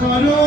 করো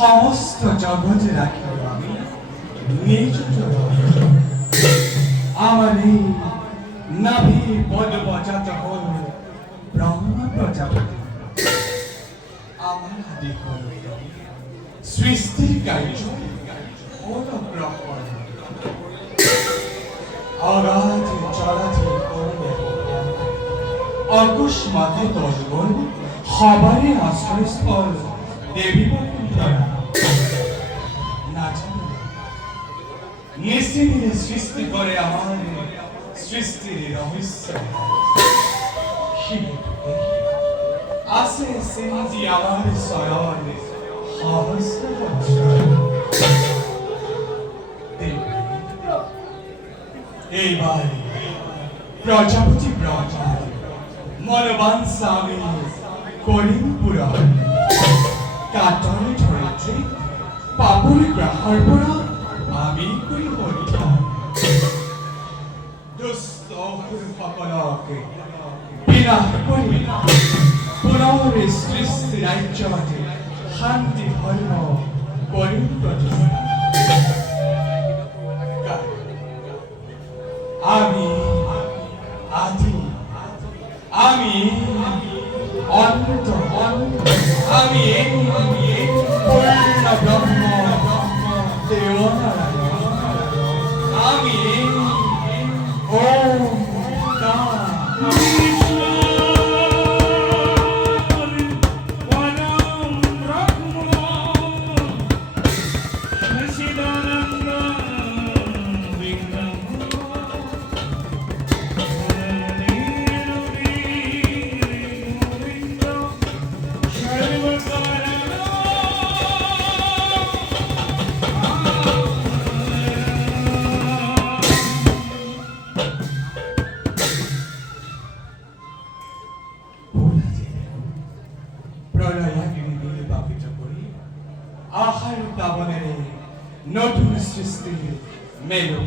সমস্ত জগৎ রাখিব আমি নিজ আমার এই নাভি পদবজাত হল ব্রহ্ম প্রজাপতি আমার আদি হল সৃষ্টির কার্য হল ব্রহ্মণ অগাধে চলাধে করলে অকস্মাতে তলবন হবারে আশ্রয়স্থল দেবী বকুন্তরা না জানি নিশ্চিন্তে সৃষ্টি করে আমার সৃষ্টির রহস্য আসে সিন্ধি আমার শয়ন সহস্র এইবার প্রজাপতি ব্রহ্মা মনোবাঞ্ছা আমি করিম পুরাণ কাটনে ধৰিত্ৰী পাপৰি গ্ৰাহৰ পৰা আমি কৰি পৰিধান দুষ্ট অসুৰসকলক বিনাশ কৰি পুনৰ সৃষ্টি ৰাজ্যত শান্তি ধৰ্ম কৰিম প্ৰতিষ্ঠা আমি আদি আমি অনন্ত আমি পূর্ণ ব্রহ্ম দেবনারায়ণ আমি ওম নতুন সৃষ্টি মেলো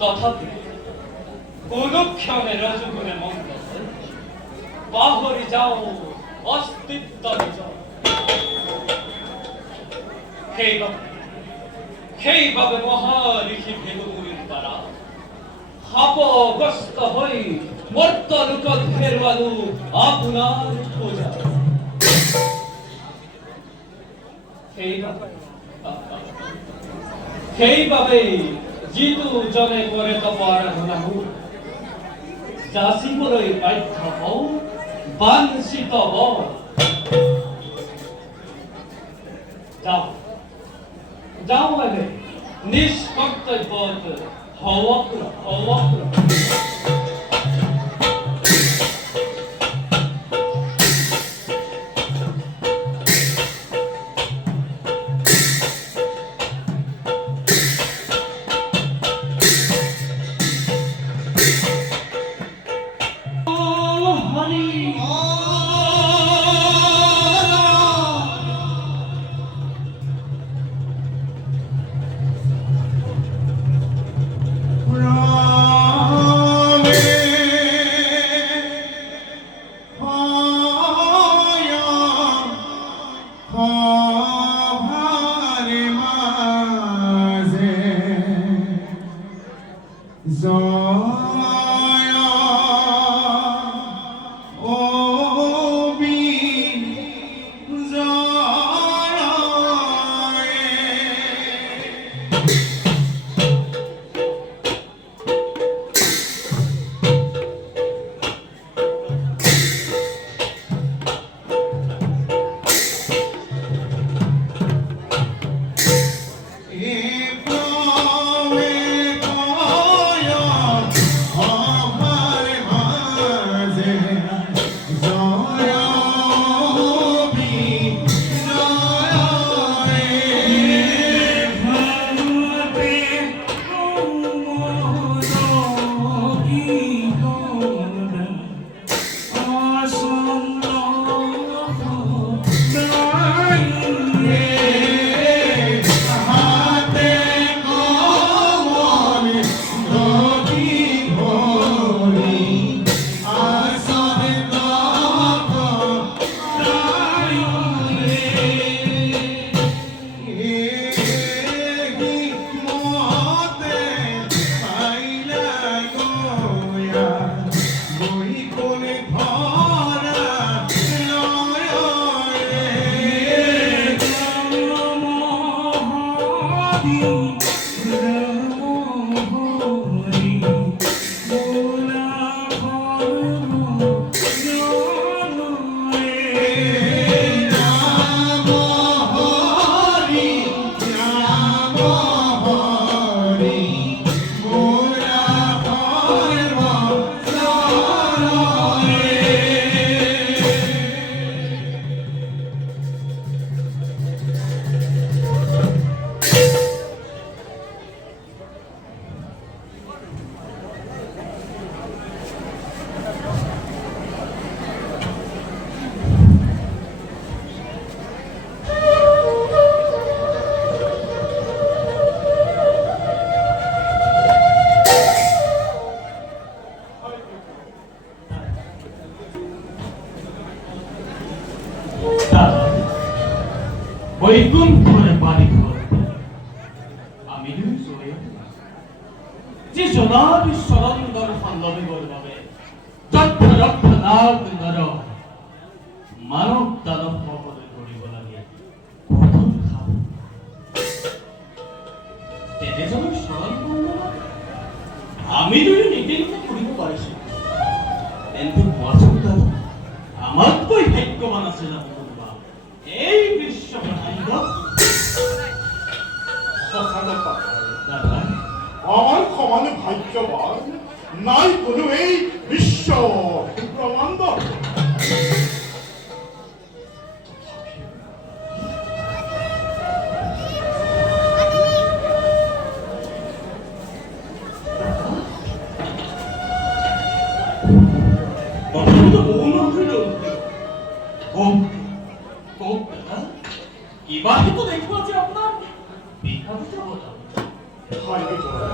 তথাপি কোনক্ষণে রজগুণে মন্দ বাহরি যাও অস্তিত্ব যাও সেইভাবে মহারিষি ভেদগুলির দ্বারা হাপগ্রস্ত হই মর্তলোক ধেরুয়ালু আপনার খোঁজা সেইভাবে জিতু জনে করে তপ আরাধনা হোক যাচিবলৈ বাধ্য হও বাঞ্ছিত বল যাও যাও মানে নিষ্কর্তব্যত হওয়াগ্র বৈকুণ্ঠরে বাড়ি ঘর আমি চলে যে জনাবি সরন্দর সন্দবে বলবে যত্ন রক্ষ নাগ নর মানব দানব সকলে করিব লাগে কঠোর খাব তেনে যেন স্মরণ করল আমি যদি নিজে নিজে করিব পাৰিছো কিন্তু মজুমদার আমার তো ভাগ্যবান আছে না এই বিশ্ব ব্রহ্মাণ্ড আমার সমানে ভাগ্যবান নাই কোনো এই বিশ্ব ব্রহ্মাণ্ড কিবাহে তো দেখবো আছে আপনার বিখ্যাত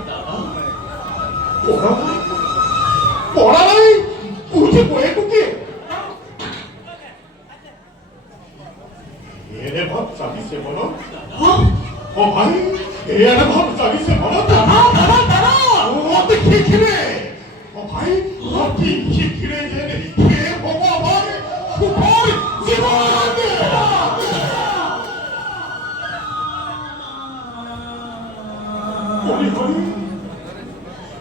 দাদা পড়া নাই বুঝে বয়ে টুকে এরে ভাব চালিছে বলো ও ভাই এরে ভাব চালিছে বলো ও তো খিরে ও ভাই ও কি খিরে যে হে বাবা ভাই সুপার জীবন হরি হরি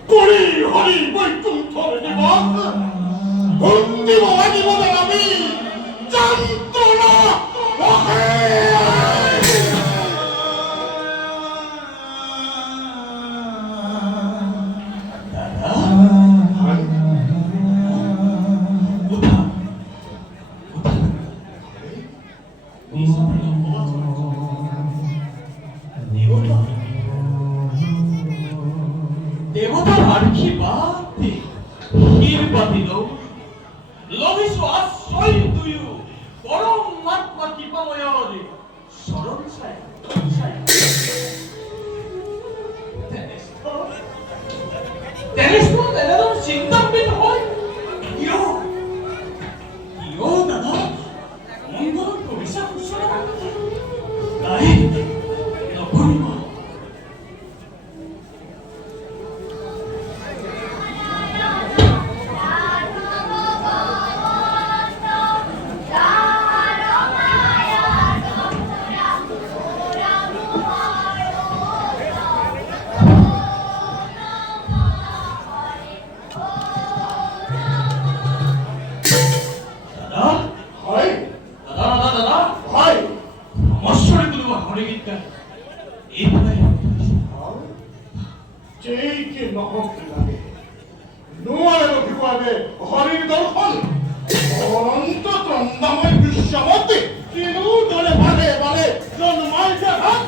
হরি হরি বৈকুণ্ঠর নিবাস বন্দি ভবানী বলে আমি যন্ত্রণা দেবতার আর কি বাতি হির বাতিল লভিস আশ্রয় তুই পরম আত্মা কৃপাময় স্মরণ ছায় তেনেস্থলত এনেদৰ চিন্তান্বিত হয় কিয় দাদা মংগলৰ প্ৰবিচাৰ সূচনা নাই নকৰিব হরির দর্শন অনন্ত চন্দাময় বিশ্বমতে কিনু দলে বালে বালে জন্মাইছে হাত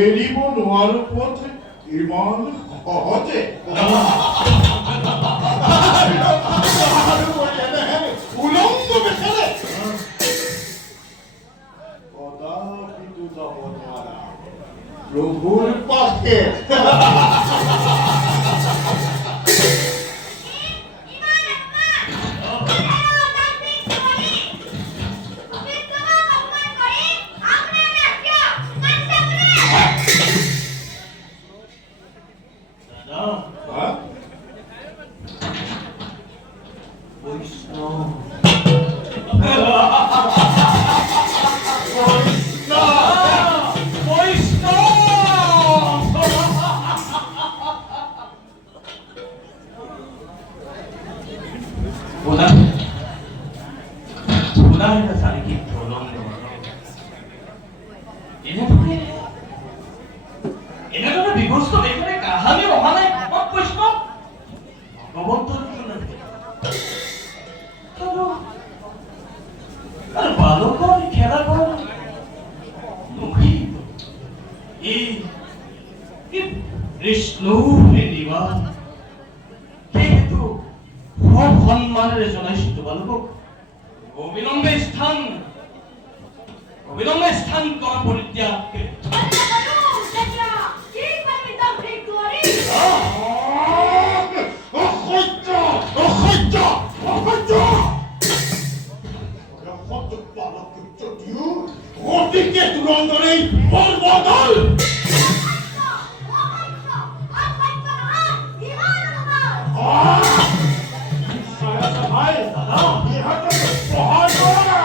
এরিব নোয়ার পথে ইমান সহজে উলঙ্গ বেচারে কদাপি তু যাব নোৱাৰা প্রভুর পাশে এনেদৰে বিভস্ত দেশৰে তাহানি অহা নাই ভকত বৈষ্ণৱ ভগৱন্তৰ জনাতে আৰু বালকৰ খেলাঘৰ এই বিষ্ণুৰ নিবাস সেইটো সন্মানেৰে জনাইছো তোমালোকক অবিলম্বে স্থান কৰা পৰিত্যাগ অতিকে তুৰন্তৰে বদল ভাই দাদা ইহঁতক সহায় কৰা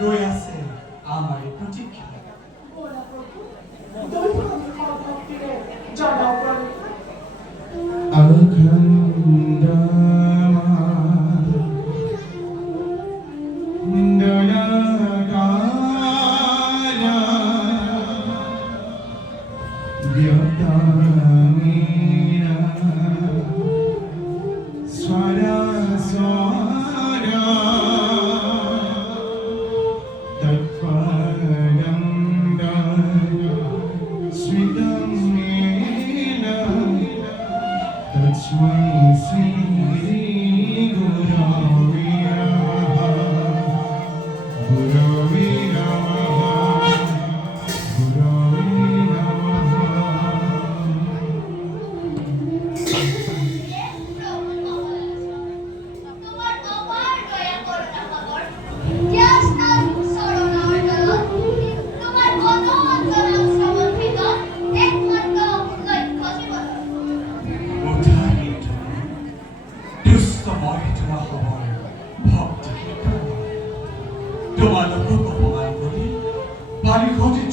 রয়েছে আমার প্রতীক্ষা।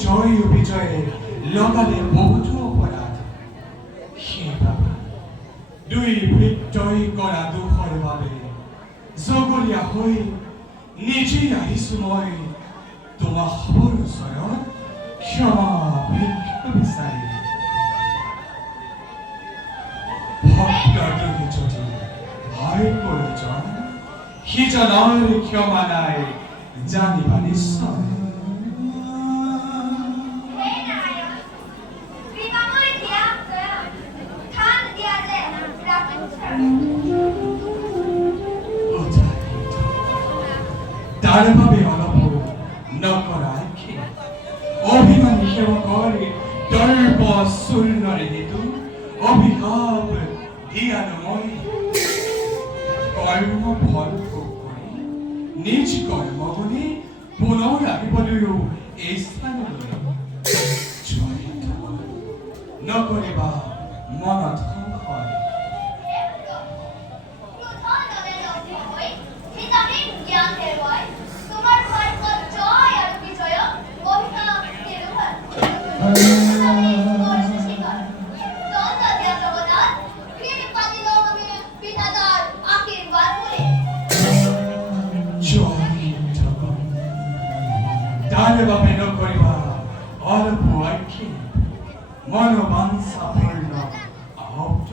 জয় ও বিজয়ে লগালে বহুতো অপরাধ, সেইবাবে দুই মৃত্যুই কৰা দুখৰ বাবে জগৰীয়া হৈ নিজেই আহিছো মই তোমাৰ খবৰ ওচৰত ক্ষমা ভিক্ষা বিচাৰি। ভক্তৰ যদি হয় প্ৰয়োজন সিজনৰ ক্ষমা নাই জানিবা নিশ্চয়। তার ভাবে অলপ নকরায় খে অভিমানী সেবকরে দর্প শূন্যরে হেতু অভিশাপ দিয়ানময় কর্ম ফল ভোগ কৰি নিজ কৰ্মগুণে পুনৰ আহিবলৈও এই স্থানলৈ নকৰিবা মনত সংশয়। তার বাবে নকৰিবা অলপ আক্ষেপ মনোবাঞ্ছা পূৰ্ণ আহত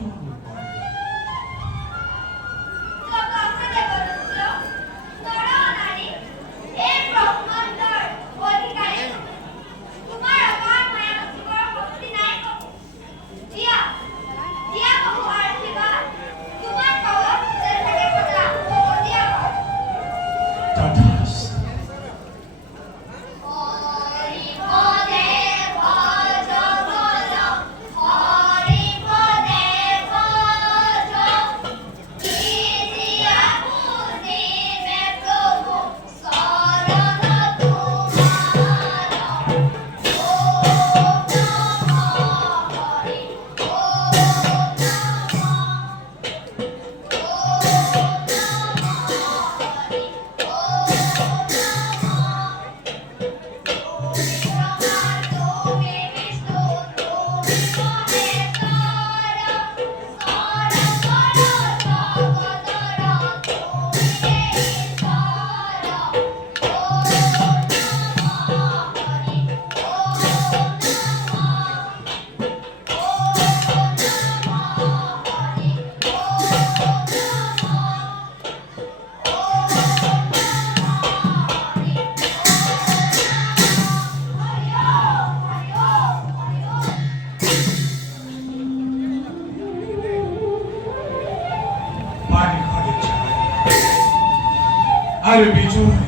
আর বিজয়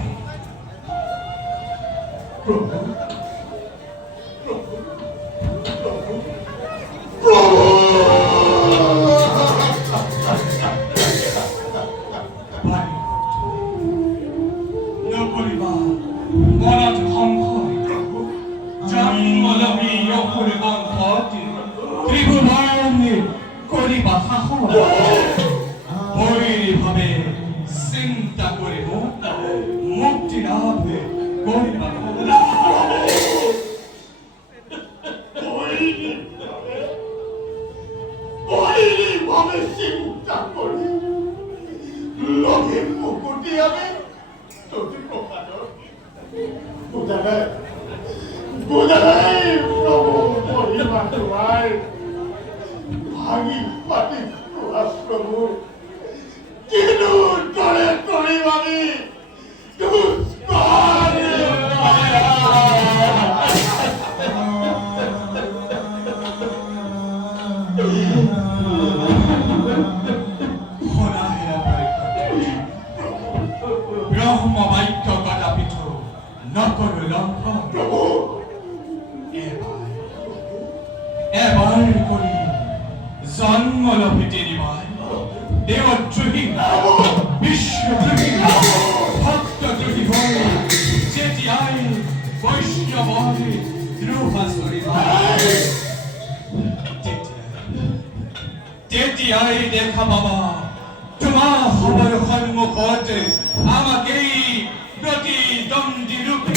প্রভু নকৰিবা মনত সংশয়। জন্মলভী অসুৰ বংশত ত্ৰিভুৱন কৰিবা শাসন। ভৈৰী ভাৱে চিন্তা কৰিব মুক্তি লাভ বৈরী ভাবে চিন্তা করি লোভের মুকুটি আমি তোকে কোপানো বোঝা নেই প্রভু মহিমা তোমার ভাঙি পাটি প্রভু কিন্তু তরে করি আমি জন্মলভিতেরি ভাই দেবদ্রোহী বিশ্বদ্রোহী ভক্তদ্রোহী হয় যেটি আই বৈষ্ণব দ্রোহাসরি যেটি আই দেখা বাবা তোমার হবার সন্মুখত আমাকেই প্রতিদ্বন্দ্বী রূপে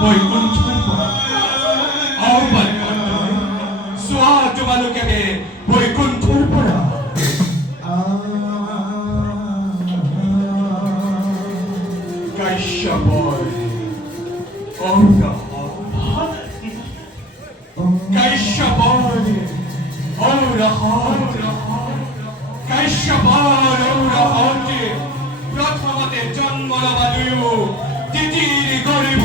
বৈকুণ্ঠের পর আহ্বান করতে সোয়াজ বালুকে বৈকুণ্ঠের পর কাশ্যপর কাশ্যপর কাশ্যপর প্রথমতে জন্ম বালু তিতির গরিব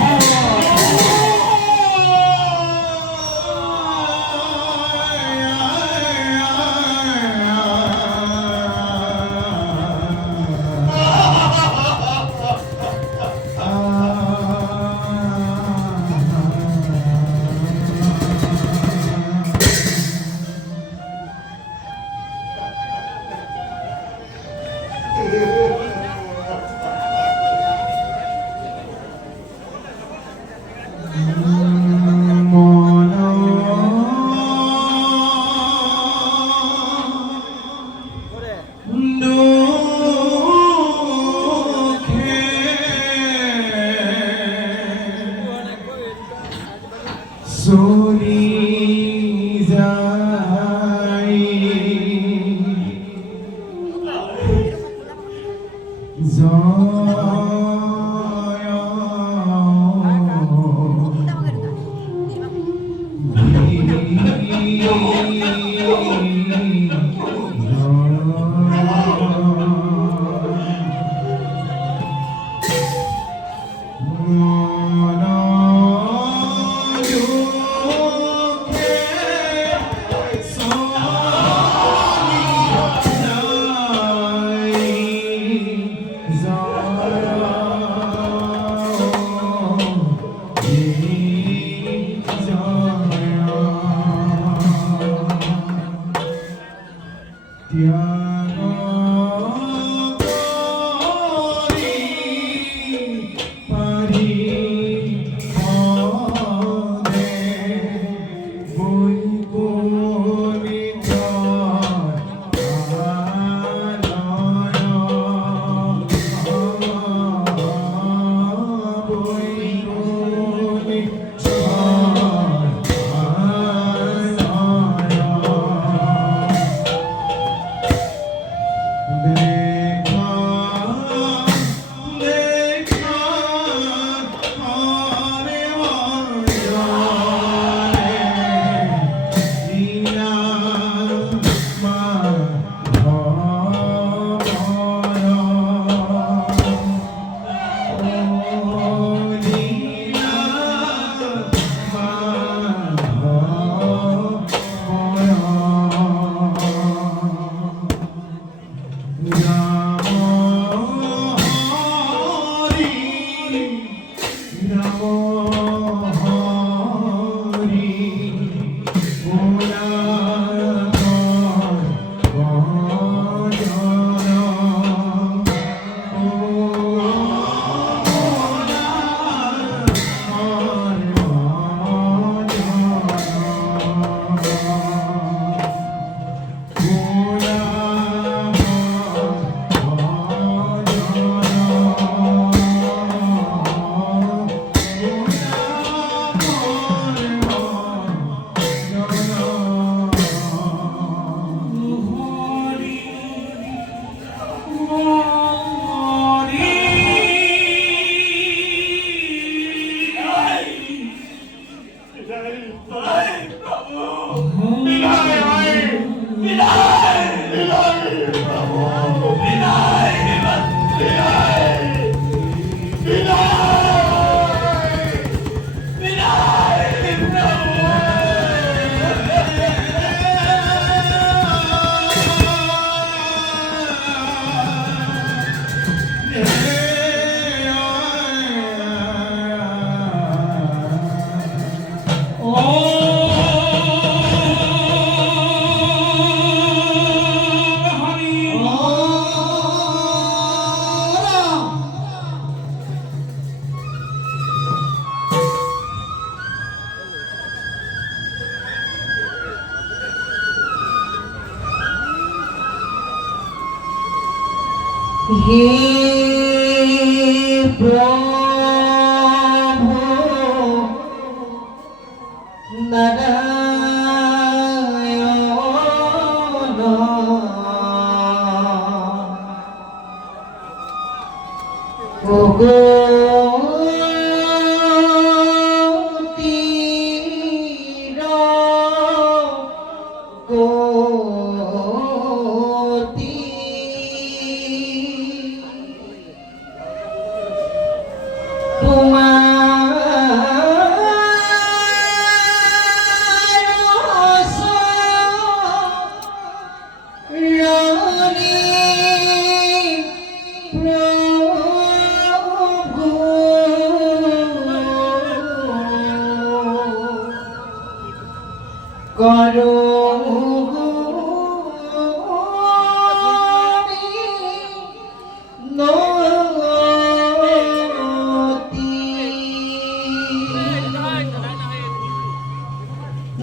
প্রভু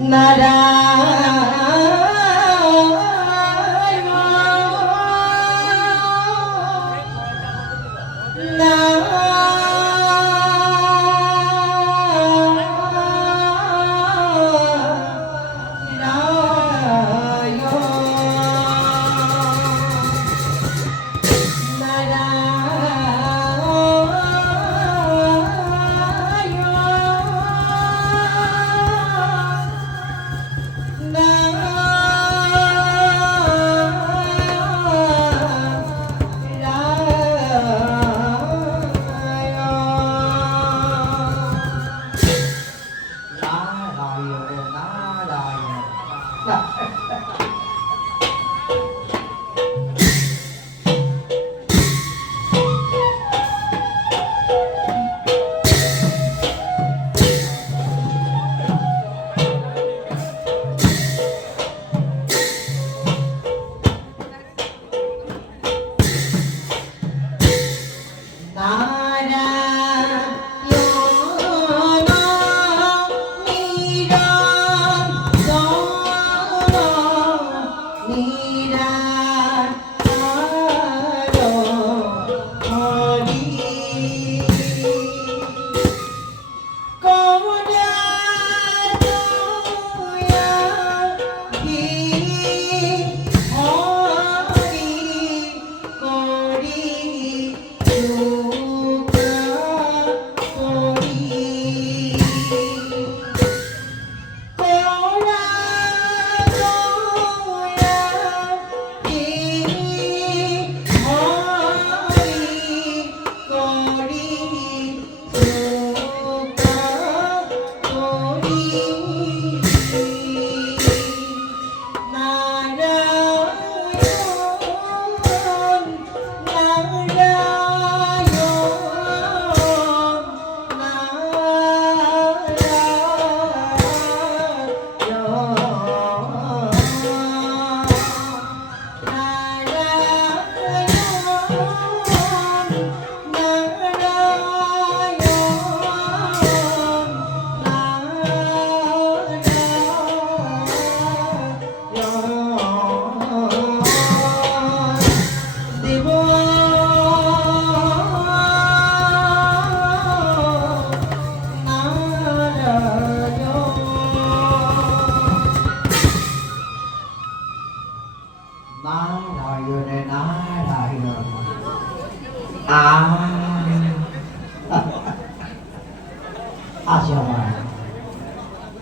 নারায়ণ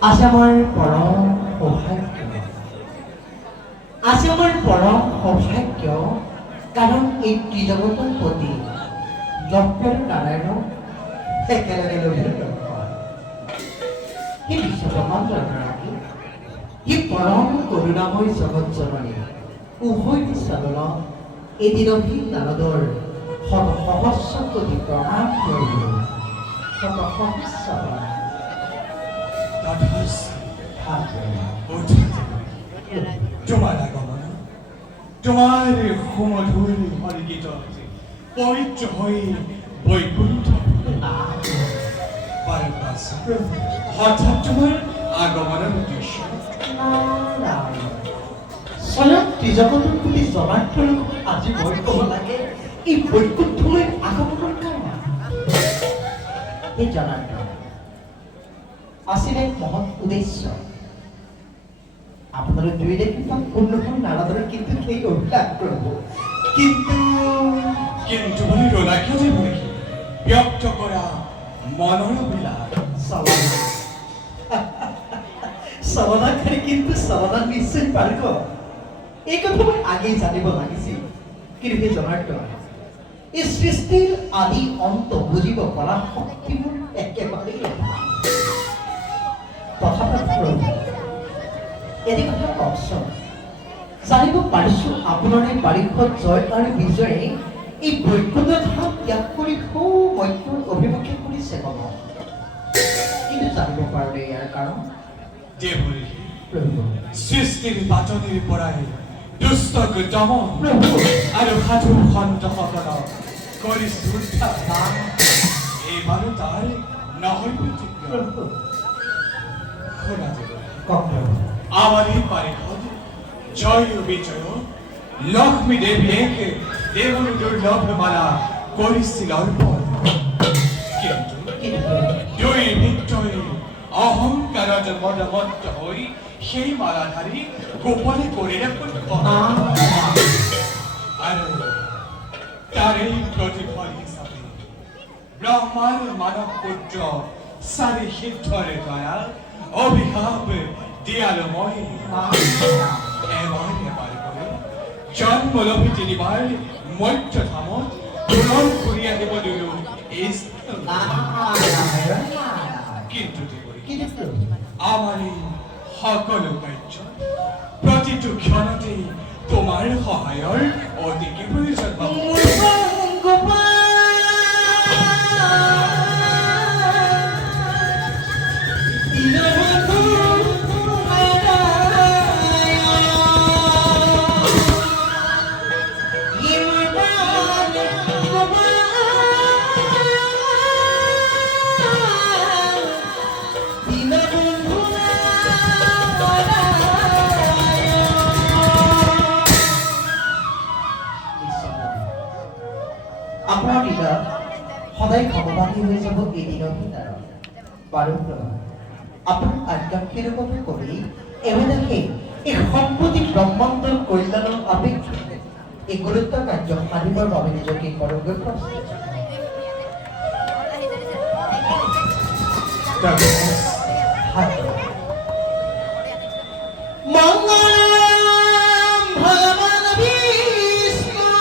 আসামৰ পৰম সৌভাগ্য আসামৰ পৰম সৌভাগ্য কাৰণ এই ত্ৰিজগতৰ পতি ডক্টৰ নাৰায়ণ একেলগে লভিৰ সেই বিশ্বব্ৰহ্মাণ্ডগৰাকী এই পৰম করুণাময় জগত জননী উভয় চরণ এদিনভি নারদর শত সহস্র কোটি প্রণাম করিল শত সহস্র প্রণাম তোমার আগমন তোমার সুমধুর হরিগীত পবিত্র হয়ে বৈকুণ্ঠ হঠাৎ তোমার আগমনের উদ্দেশ্য স্বয়ং ত্রিজগতৰ বুলি জনাৰ্থ আজি মই ক'ব লাগে এই বৈকুণ্ঠ সেই জনাৰ্দন আছিল এক মহৎ উদ্দেশ্য আপোনালোক দুয়োৰে কিবা কোনোখন নাৰাদৰ কিন্তু সেই অভিলাষ প্ৰভু কিন্তু বুলি ৰলাক্ষিত নেকি ব্যক্ত কৰা মনৰ বিলাস সমাধানকাৰী কিন্তু সমাধান নিশ্চয় পাৰিব এই কথা মই আগেই জানিব লাগিছিল কিন্তু সেই জনাৰ্দন এই সৃষ্টিৰ আদি অন্ত বুজিব পৰা শক্তিবোৰ একেবাৰেই তথাপি প্ৰভু এনে কথা কওকচোন জানিব পাৰিছো আপোনাৰ এই বাৰিষত জয় আৰু বিজয়ে এই বৈকুণ্ঠ ধাম ত্যাগ কৰি সৌ মত্যৰ অভিমুখে কৰিছে কব কিন্তু জানিব পাৰোঁ ইয়াৰ কাৰণ দেৱৰী প্ৰভু সৃষ্টিৰ বাটনিৰ পৰাই দুষ্টক দমন আৰু সাধু সন্তসকলক কৰিছো উদ্ধাৰ এইবাৰো তাৰ নহয় প্ৰভু শুনা দেৱৰী কওক প্ৰভু আমার এই বারিঘর জয় বিজয় লক্ষ্মী দেবীক দেবর দুর্লভ মালা করিছিল অর্পণ কিন্তু দুই মিত্রই অহংকারত মদমত্ত হই সেই মালাধারী গোপনে করে রাখুন আর তার এই প্রতিফল হিসাবে ব্রহ্মার মানব পুত্র সারি সিদ্ধরে দ্বারা অভিশাপ দিয়ালময় এবার করে জন্মলভী তিনিবাৰ মধ্য ধামত পুনৰ ঘূৰি আহিব দিলো কিন্তু আমাৰ এই সকলো কাৰ্য প্ৰতিটো ক্ষণতেই তোমাৰ সহায়ৰ অতিকে প্ৰয়োজন আপোনাৰ দিনা সদায় ভগৱানী হৈ যাব এদিনৰ ভিতৰত বাৰু প্ৰভু আপোনাৰ আজ্ঞাক্ষীৰ বাবে কৰি এবেলাকে এই সম্পত্তি ব্ৰহ্মাণ্ডৰ কল্যাণৰ অপেক্ষা এই গুৰুত্ব কাৰ্য সাধিবৰ বাবে নিজকে কৰগৈ মঙ্গলম ভগৱান বিষ্ণু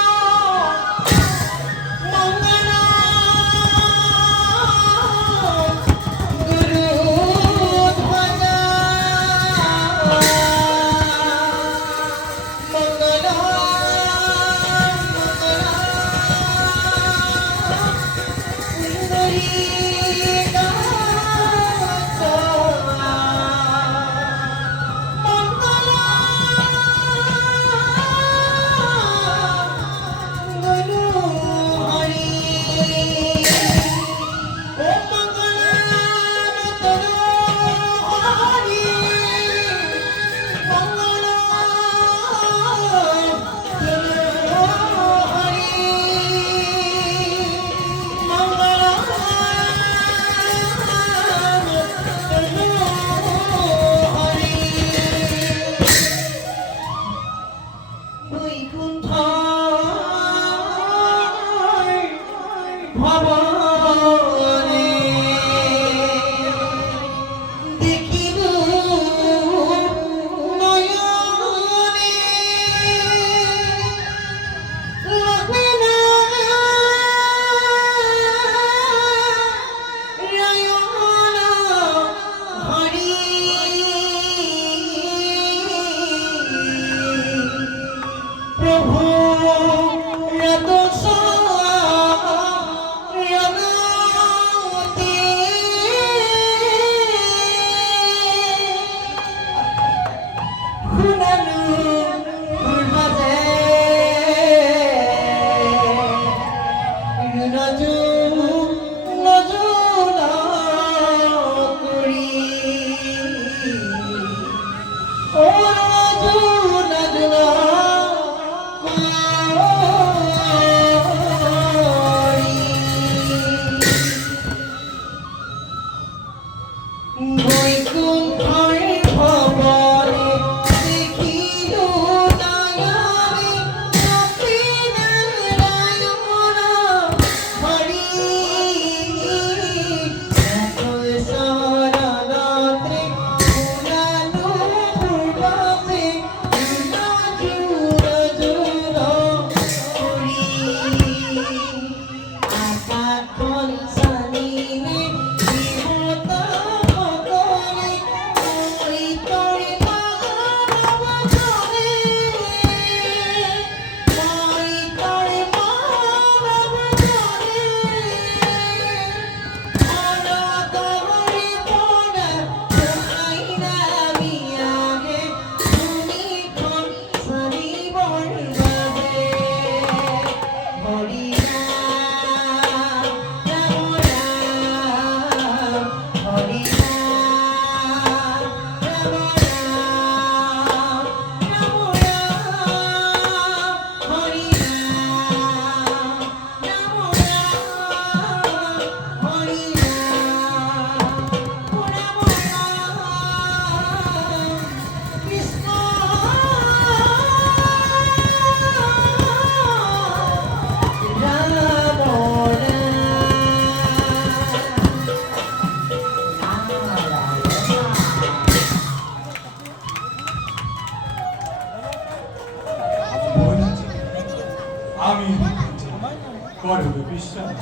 এখন জানিলে বিপদ সকলে মই তৰি মানৱ জনে মই তৰি মানৱ জনে অনগৰি পৰা সহায় নামি আহে তুমিখন চালিবৰ বাবে হৰি ৰাম ৰাম ৰাম হৰি ৰাম ৰাম ৰাম ৰাম ৰাম হৰি ৰাম ৰাম ৰাম হৰি ৰাম কৃষ্ণ বলাজি আমি করবে বিশ্বাস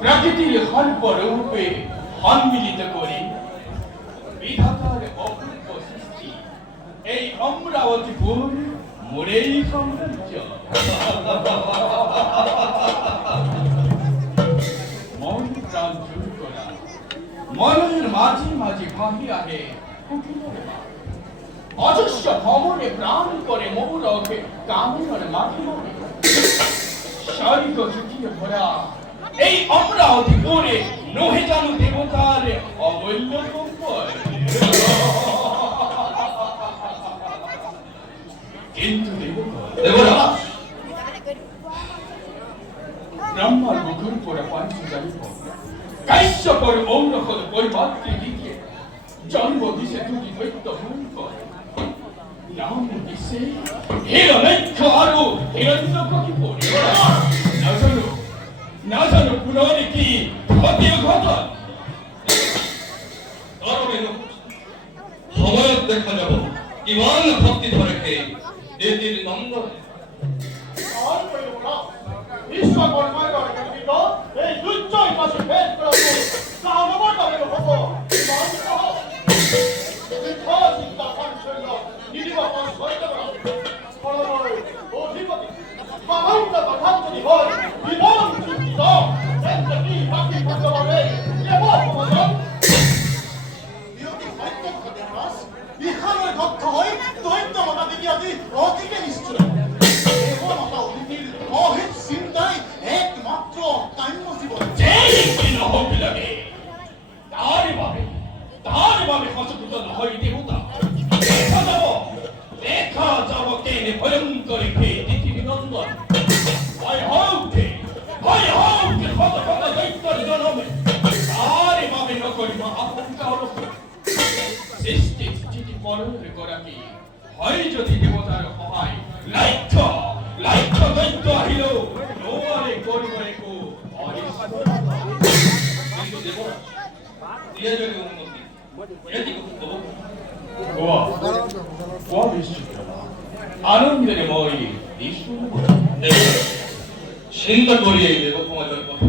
প্রকৃতির হর্ব রূপে সম্মিলিত করে বিধাতার অপূর্ব সৃষ্টি এই অমরাবতীপুর মোরেই সাম্রাজ্য। মনের মাঝে মাঝে ভাবিয়াহে অজস্র ভবনে প্রাণ করে মৌরকে কামনের মাঝে মাঝে স্বর্গ চুটিয়ে ভরা এই অমরাবতী পরে নহে জানু দেবতার অমূল্য সম্পদ। কিন্তু দেবতা ব্রহ্মার মুখের পরে পঞ্চজালিত কাশ্যপর ঔরখল কৈমাত্রী দিকে জন্ম দিছে দুটি দৈত্য ভয়ঙ্কর নাম দিছে হিরণ্যক্ষ আরো হিরণ্যকশিপুর। না জানো পুরাণে কি ঘটে ঘটন সময়ত দেখা যাব কিমান ভক্তি ধরে খেয়ে দেবীর নন্দন বিশ্বকর্মার গণিত এই দুর্জয় পাশে ভেদ করব কামনা করে হব চিন্তা কাঞ্চল্য নির্বাপন সহিত বড় অধিপতি মানবতা কথান্তরি হয় বিমান চিন্তিত সেন্দ্রী বাকি করতে কেবল মজন বিয়তি সত্য ঘটে মাস বিহারের দক্ষ হয় দৈত্য মতা দিকে আজি অধিকে নিশ্চয় এখন মতা অধিক অহিত চিন্তাই একমাত্র কাম্য জীবন তার ভাবে সচেতন হয় দেবতা দেখা যাব কেনে ভয়ঙ্কর খেয়ে পৃথিবী নন্দন ভয় হউকে কত কত দৈত্যর জনমে তার ভাবে নকরি আশঙ্কা হল সৃষ্টি স্থিতি পরের করাকি হয় যদি দেবতার সহায় লাইক্ষ দৈত্য আহিল নোয়ারে করিব একো কিন্তু দেবরা দিয়ে যদি উন্নতি এটি দেব আনন্দের মই চিন্তা করি এই দেব সমাজের কথা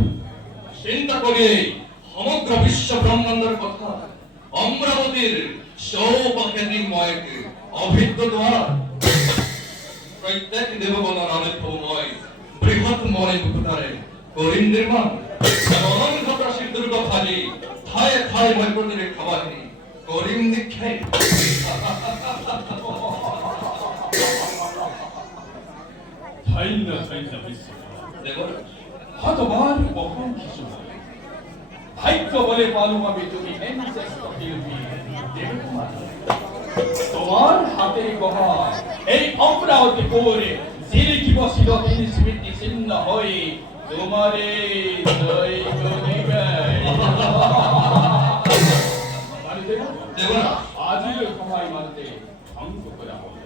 চিন্তা করি সমগ্র বিশ্ব ব্রহ্মাণ্ডের কথা অমরাবতীর সৌপাখেদি ময় অভিজ্ঞ দ্বার প্রত্যেক দেবগণের আবির্ভবময় বৃহৎ মনে মুকুতারে করিম নির্মাণ অনন্ত প্রাচীর দুর্গ ফালি ঠায় ঠায় মৈপ্রতিরে খাবাহি করিম দীক্ষাই ধন্য বিশ্ব হতবান বহন কিছু ভাগ্য বলে পালু আমি তুমি তোমার হাতে গহা এই অমরাবতী পরে জিলিকি বসিল তিনি স্মৃতি ছিন্ন হয়ে তোমারে জয় করিবে দেবরা আজির সময় মানতে ধ্বংস করা হবে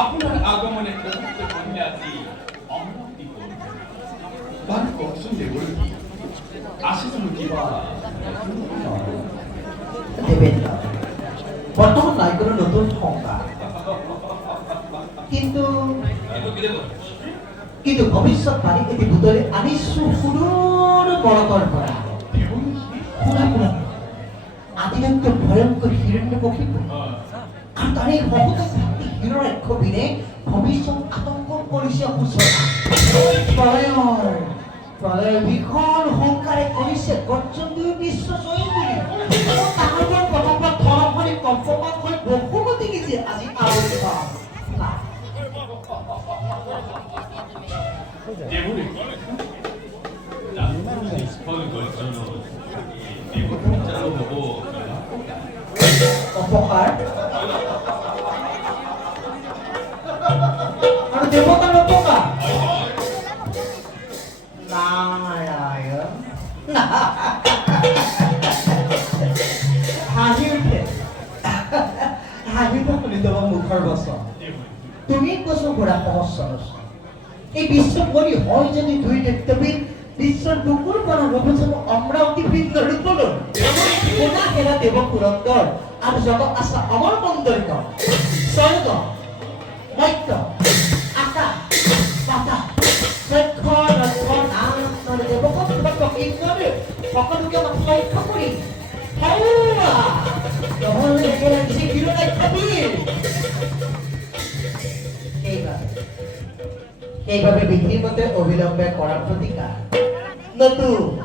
আপনার আগমনে পবিত্র কন্যাটি অমরাবতী বান কৌশল দেবর আসিছিল কিবা দেবেন্দ্র বর্তমান নাই কোনো নতুন সংবাদ কিন্তু ভবিষ্যৎবাণী এটি ভূতলে আনিছো সুদূর বৰতৰ পৰা শুনা আদিনন্ত ভয়ঙ্কর হিরণ্যকশিপু আর তার এই মহৎ ভক্তি হিরণ্যকশিপুরে ভবিষ্যৎ আতঙ্ক কৰিছে সূচনা প্রলয় বিকল সংকারে কৰিছে গৰ্জন দুই বিশ্ব জয়ী বুলি তাহার প্ৰথম ধৰাফলি কম্পমান হৈ বহুমতি গেছে আজি আৰম্ভ দেবরে নিষ্ফল গর্জন দেবতা হব অপকাৰ আৰু দেৱতাৰ অপকাৰ নাৰায়ণ হাঁহি উঠে হাঁহিব শুনি তোমাৰ মুখৰ বচন তুমি কৈছো ঘোঁৰা সহস্ৰ এই বিশ্ব বলি হয় যদি দুই দেৱদেৱীৰ বিশ্বৰ বুকুৰ পৰা ৰব যাব অমৰাৱতী ভিন্ন ৰূপলৈ কোনা হেৰা দেৱ পুৰন্দৰ আৰু জগত আছা অমৰ মন্দৰিত স্বৰ্গ মধ্য আকাশ পাতাল চক্ষ ৰক্ষ নাম দেৱক তোমাক প্ৰকৃতিৰে সকলোকে লক্ষ্য কৰি নহ'লে লাগিছে বিৰোধাই খাবিৰ সেইবাবে বিধিমতে অবিলম্বে কৰাৰ প্ৰতিকাৰ নতুন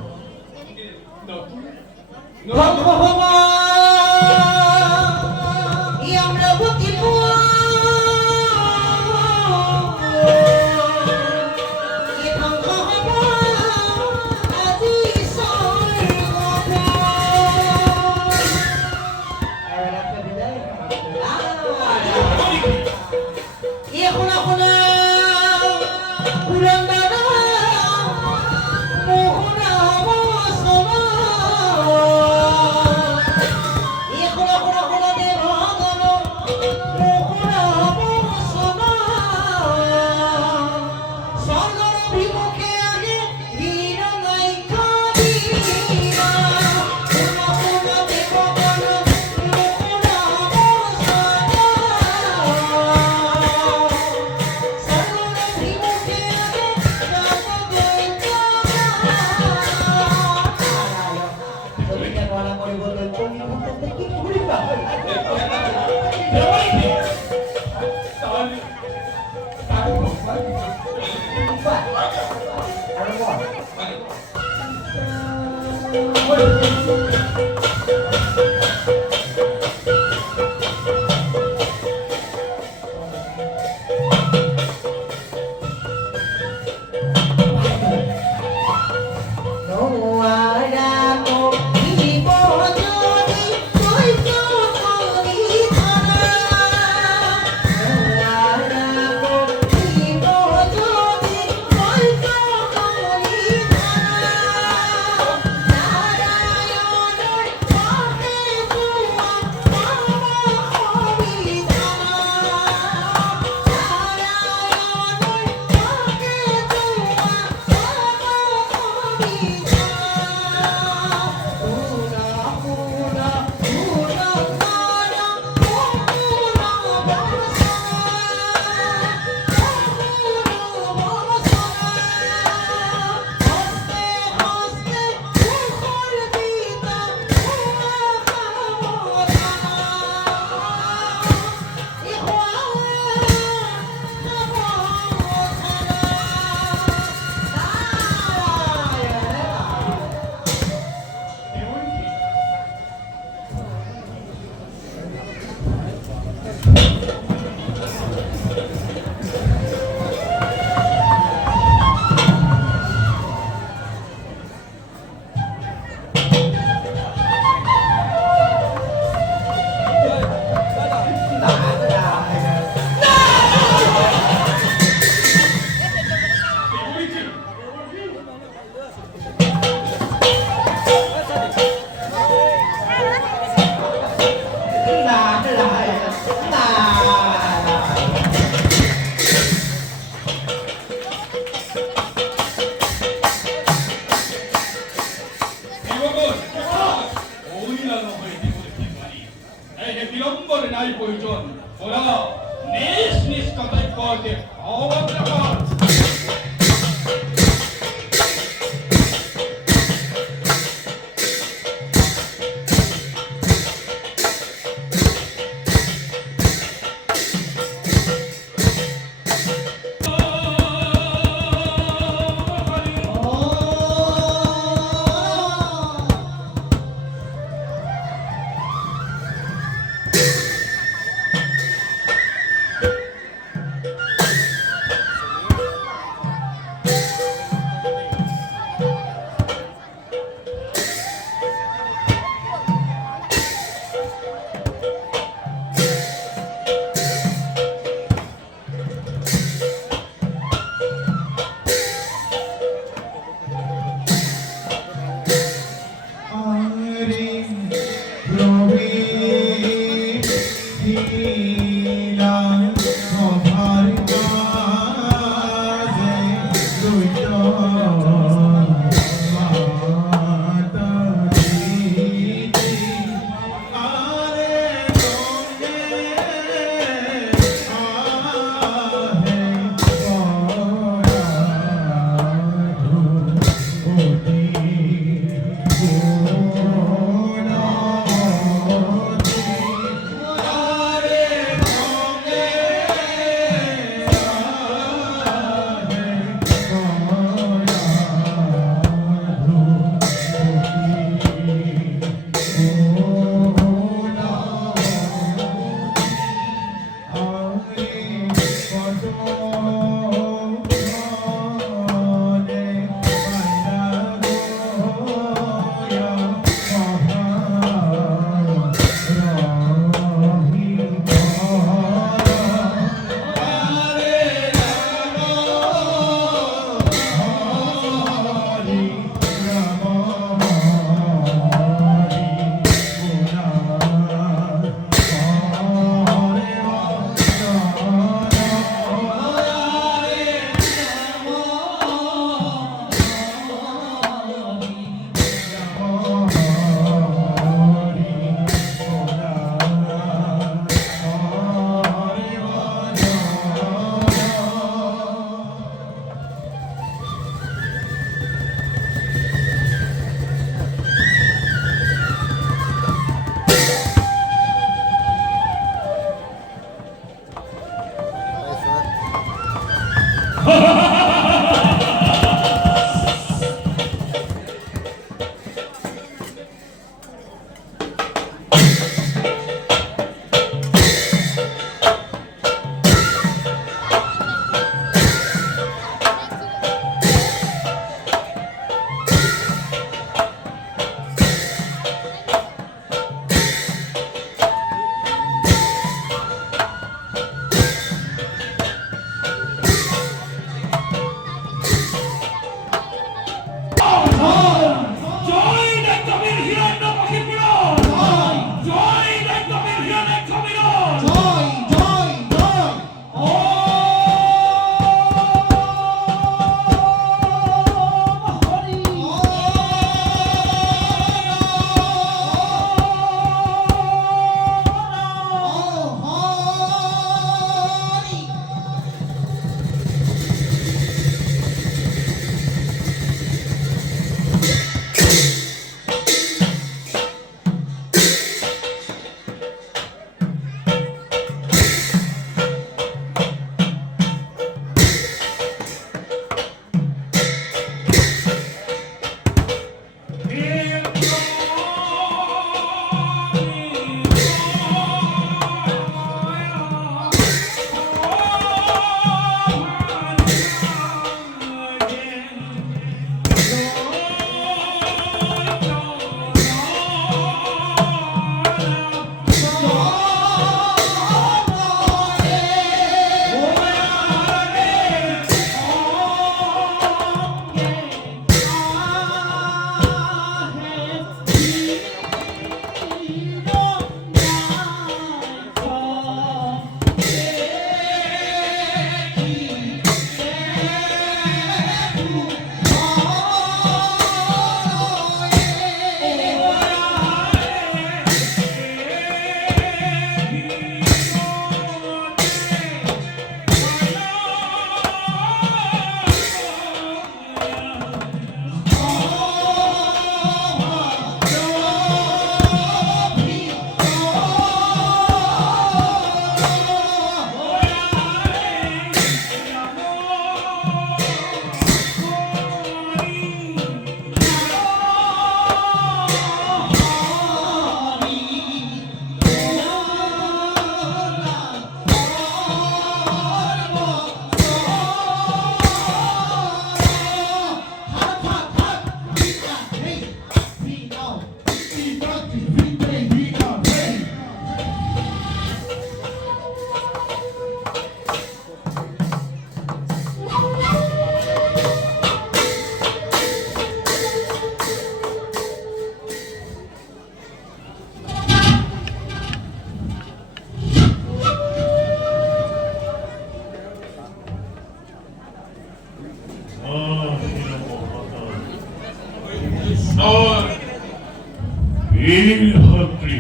বীরভদ্রী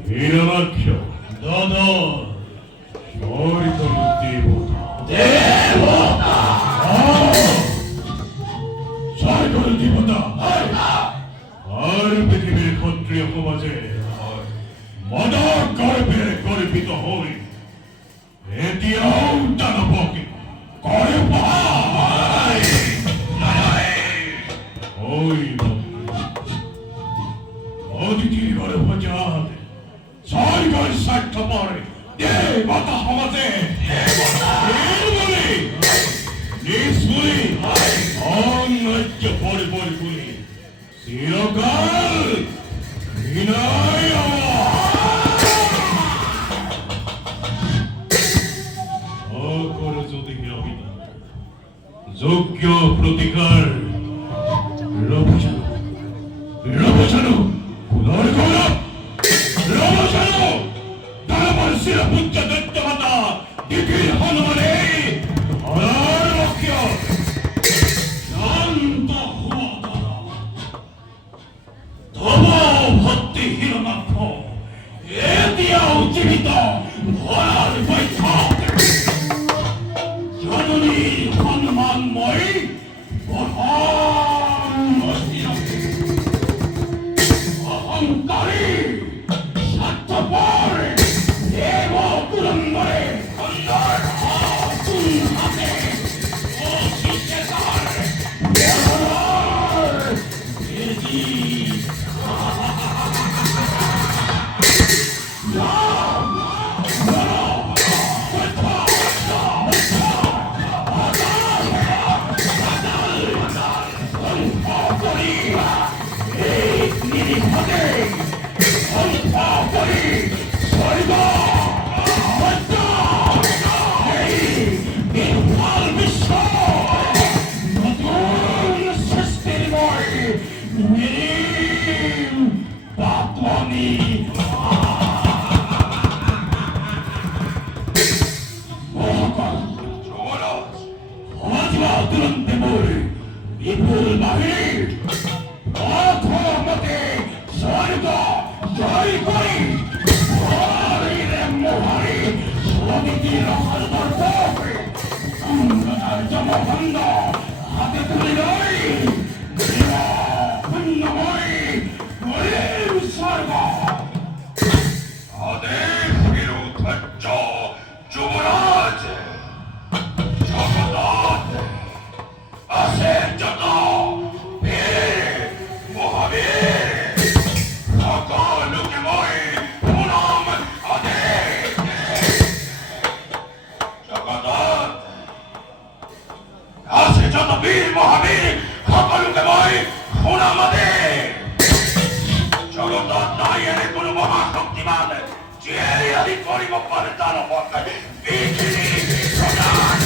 হীরনাক্ষ দাদা সরকার দেবতা সরকার দেবতা আর পৃথিবীর ক্ষত্রিয় সমাজে মদক গর্বের গর্বিত হই এতিয়াও দানবকে করে ভাই ওই অতিথির ঘরে ভোজন সরকার স্বার্থ পরে দেবতা সমাজে নিশ্চয়ই অন্যায্য পরিবর গুলি চিরকাল ঘৃণায় অকর যদি রহিতা যোগ্য প্রতিকার রবসানু রবসানু কুলার গৌরব রবসানু দানবর শিরপুঞ্জ দৈত্যমাতা দিদির হনুমানে হরার লক্ষ্য শান্ত হওয়া দ্বারা তব ভক্তি হিরণাক্ষ এতিয়াও জীবিত ধরার বৈঠক জননী হনুমানময় অহংকারী স্বার্থপর দেব পুরন্দরে সুন্দর আতুল হাতে ও শিষ্যকার ব্যবহার এটি বিপুল বাহিনী মতে স্বর্গ জয় করি হরিরে মোহরি সমিতি রক্ষার কর্তব্যে জমখণ্ড হাতে তুলে রই খণ্ডময় গরিব স্বর্গ আদেশ বিরুদ্ধ যুবরাজ জগন্নাথ আসে যত বীর মহাবীর সকলকে মই প্রণাম আদেশ জগন্নাথ আসে যত বীর মহাবীর সকলকে মই প্রণাম আদেশ জগন্নাথ নাই এনে কোনো মহাশক্তিমান যে আদি করিব পারে তার পক্ষে পৃথিবী প্রদান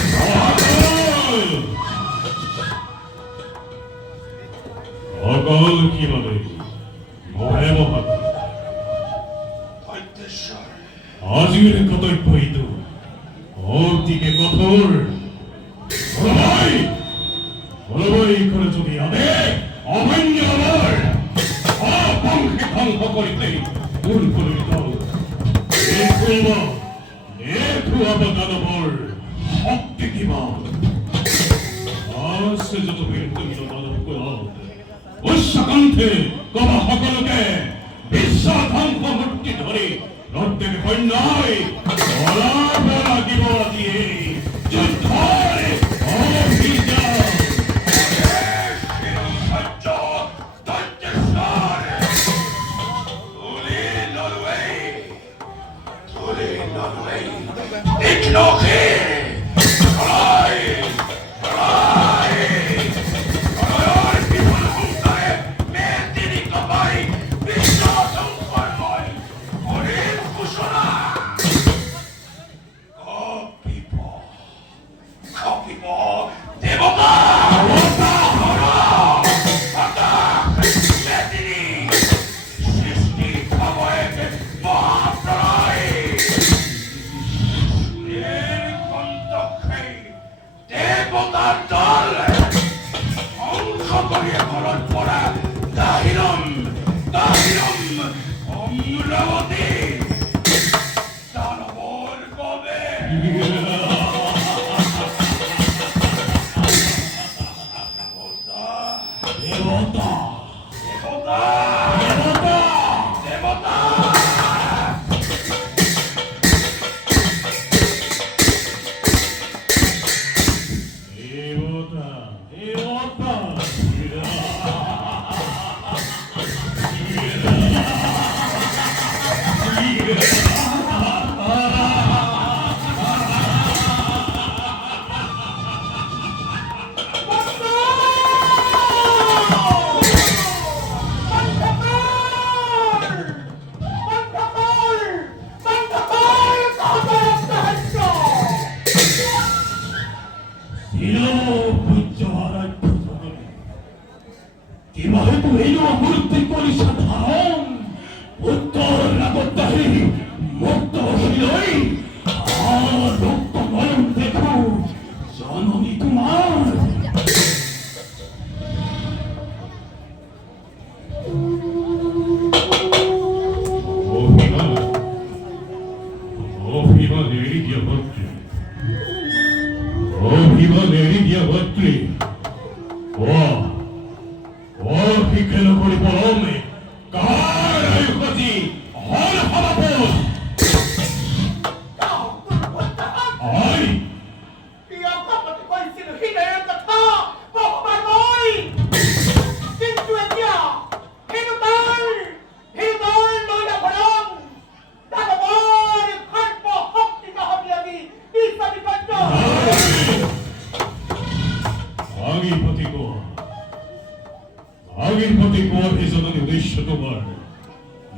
অকল কি বলে মহে মহাত্মা আজকের কর্তব্য হইতো অতিকে কঠোর ভাই করে যদি আদে অমান্য আমার অপঙ্খে ধ্বংস করিতে ভুল করে দাও দেখো দানবর শক্তি কিবা আছে যত তুমি দানব করো উৎসকণ্ঠে কবা সকলকে বিশ্ব ধ্বংস মূর্তি ধরে রক্তের কন্যায় লাগিব দিয়ে যুদ্ধরে অভিযান আগতাহি মুক্ত হইলই আর রক্ত মরণ দেখো জননী তোমার অভিমান অভিমানেরই দিয়াবত্রী অভিমানেরই দিয়াবত্রী ও শিক্ষণ করি পরমে কার আয়ুপতি হল হবাপন আই আগের প্রতি গোয়ার হিজনের উদ্দেশ্য তোমার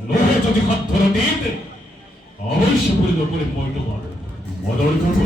নহে যদি হাত ধরা দিতে অবশ্য পরিল করে মই তোমার মদর করব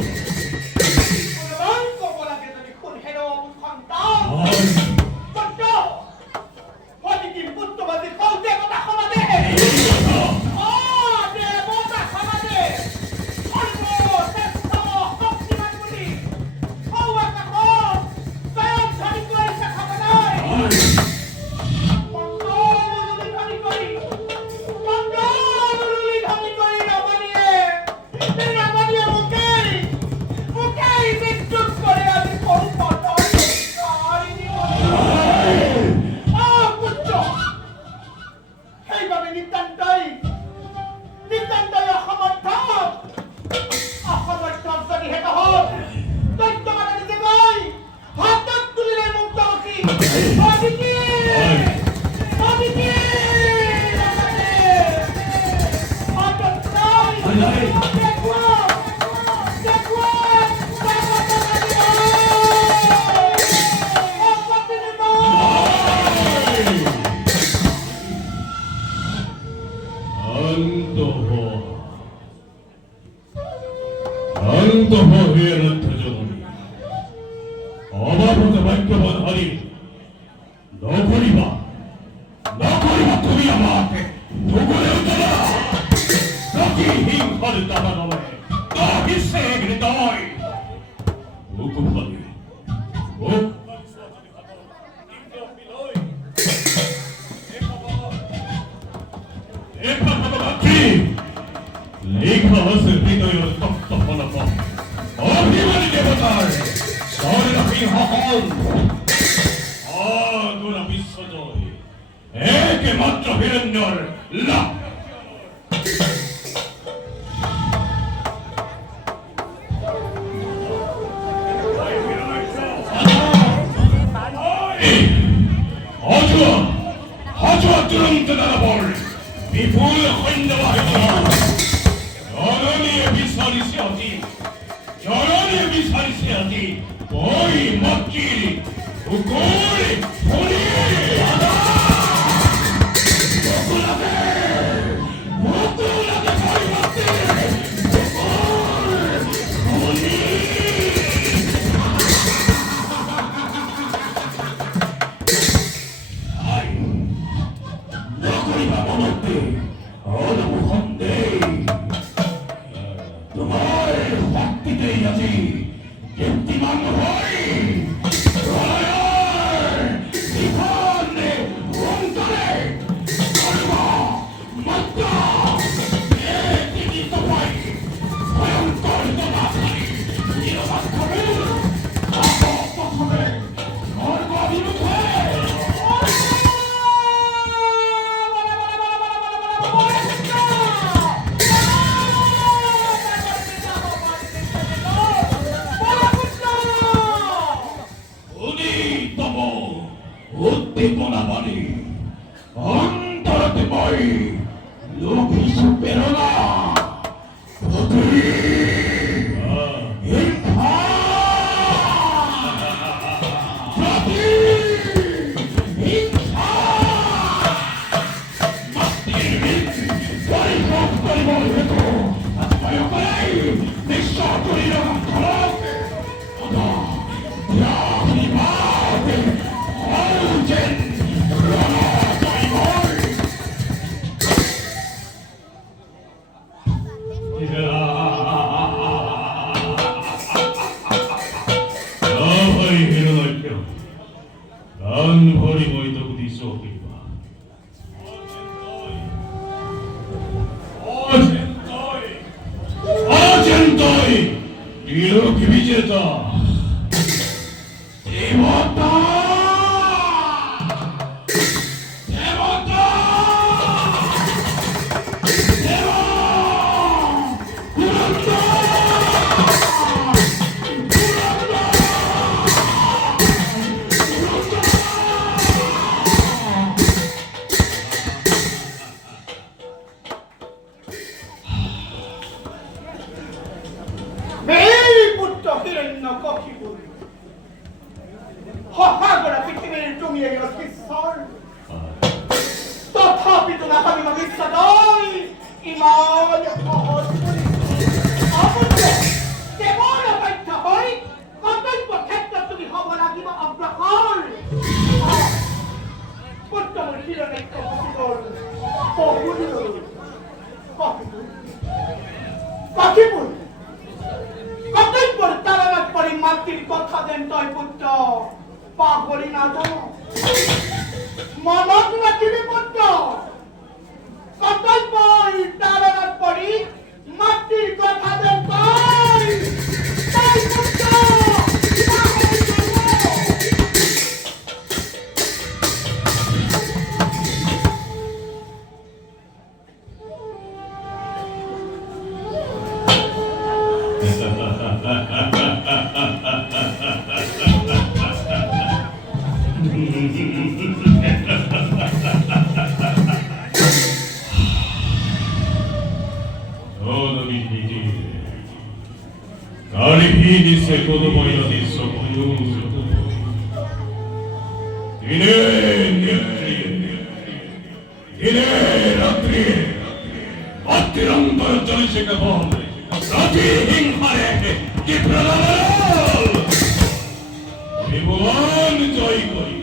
অবাবত বাক্যবান হরি নকরিবা তুমি আমাকে ভূগোলে উঠলা নাকি হিংসর দাবা নয় তা হিসে হৃদয় ভূগোলে লেখা হচ্ছে হৃদয়ের তপ্ত ফলাফল অভিমানী দেবতার স্বর্ণাপী হল আগুনা বিশ্বজয় একমাত্র হিরণ্যর লাভ অজুয়া তুরন্ত দাঁড়াবল বিপুল সৈন্য বাহিনী জননীয় বিচারিছে অতি ওই মক্কির উকুল উদ্দীপনা বাণী অন্তরতে মই লোক হিসু প্রেরণা 여기 비지했다. 대박다! 대박다! 대박! 구름다! 매일부터 흐르는 거기고 허하거나 비트밀 종이에 이렇게 설 tetapi itu kami memeriksa doi imannya pohon apa tuh kemana baik tahoy kapag protector tuh dihawa lagi mah abrakal punta mo sila na ito kusigol pohon nyo kakipun kapag po talagang parimatil ko sa dentoy punta pahuli na doon Manok na kinipunto! Katay boy! Tara na pari! Mati ko taden boy! Tay punto! Mahal ko mo! Karihini se kodomo ni sokuyu. Ine ratri. Attirang barjali se kabon. Rati hinhare ki pradal. Tribuan joy kori.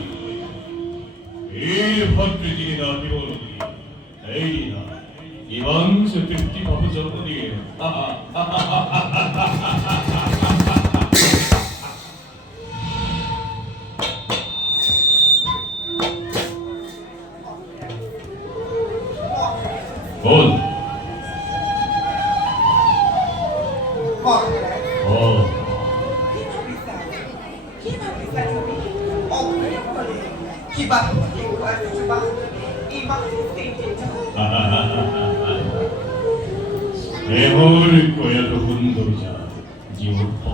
Il patri dina divoli. Eina. Ivan se tirti papu jodani. Bon. Oh. Mejor koyato hundoja jiwpo.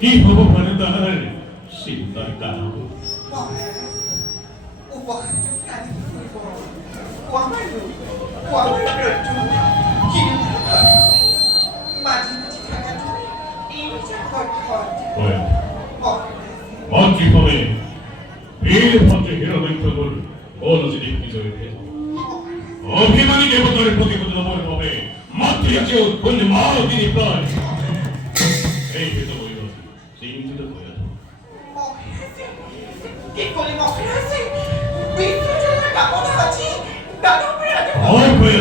Ipo panadal sintarkano. Oggi come il fatto che era dentro noi, ora si dice 어피만이 내보다를 보기보다 너무 어배 마트리아지오 근데 마을이니까 에이 그래서 뭐이거 힘들어 보여 Piccoli mocrasi! Vintage da monaci! Da dovrete! 보여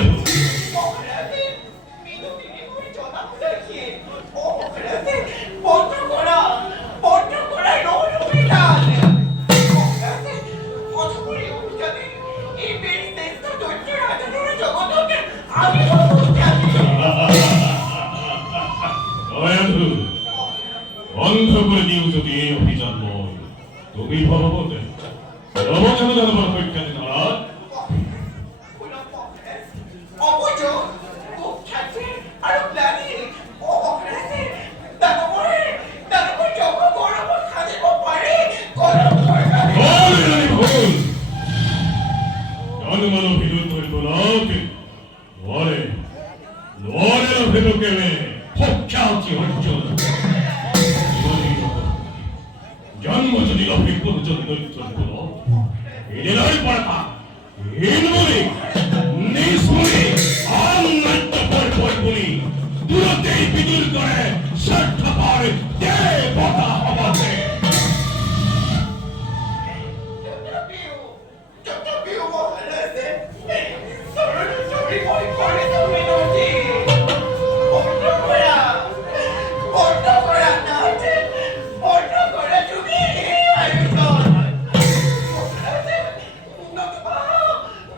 Mocrasi! Mi domini voi giorna perché? Oh mocrasi! Porto ancora in oro pedale! Mocrasi! Oggi pure io mi chiede il business tutto il girato non è gioco che amico tutti 너야도 원석을 니우서 뒤에 회장모 도비 봐봐보세 여보자는 나는 말 거기까지 나라 어리라니 본 너는 비둘 돌도 나오게 너래라 회복게매 폭캬우티 헐죠 연모저 네가 백보도 저는 널 이래 널 봐라 이놈이 네 손이 안날 떡벌벌 보니 누런데 비둘 거래 설타바를 대보다 하바세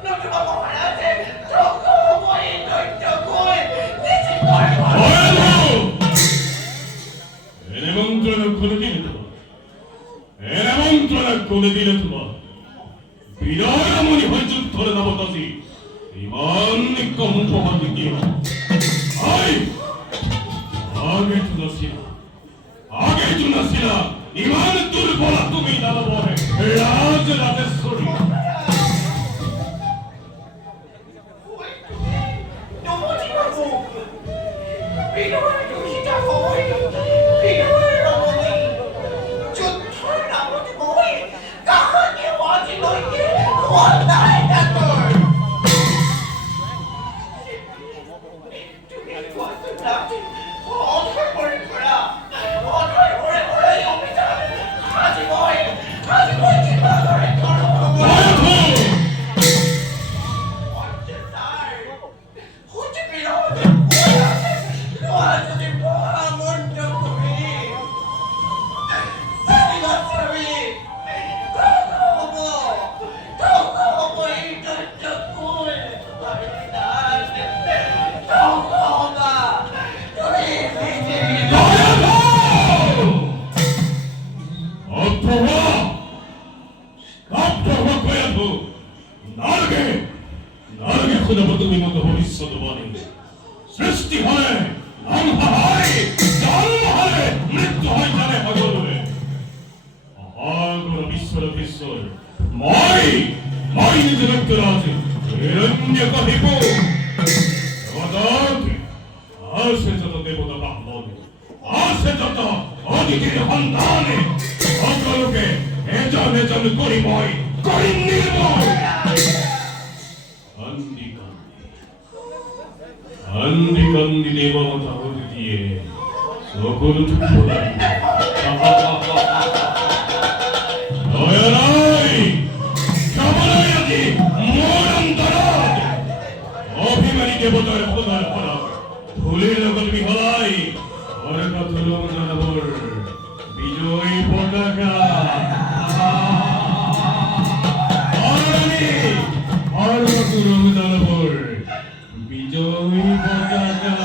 No তুলে দিলে তোমার বিরাট এমনই হয় যুদ্ধ ধরে নামতাছি ইমান comp হাতে কি আগে চুনাছিলা ইমান দুর্বলা তুমি দানবরে রাজ রাজেশ্বরী সৃষ্টি হলে ধ্বংস হয় জন্ম হলে মৃত্যু হয় জানে ভগবানে মহাগুণ বিশ্বর মই নিজ ব্যক্তিরাজ হিরণ্য কহিব আসে যত দেবতা ব্রাহ্মণ আসে যত অদিতির সন্তানে সকলকে এজন এজন করি মই করি নির্ময় কান্দি কান্দি দেবতা হতে দিয়ে সকল অভিমানী দেবতার প্রধান করা ধুলির লগল বিহলাই জানাবর বিজয়ী পতাকা জানাবর বিজয়ী পতাকা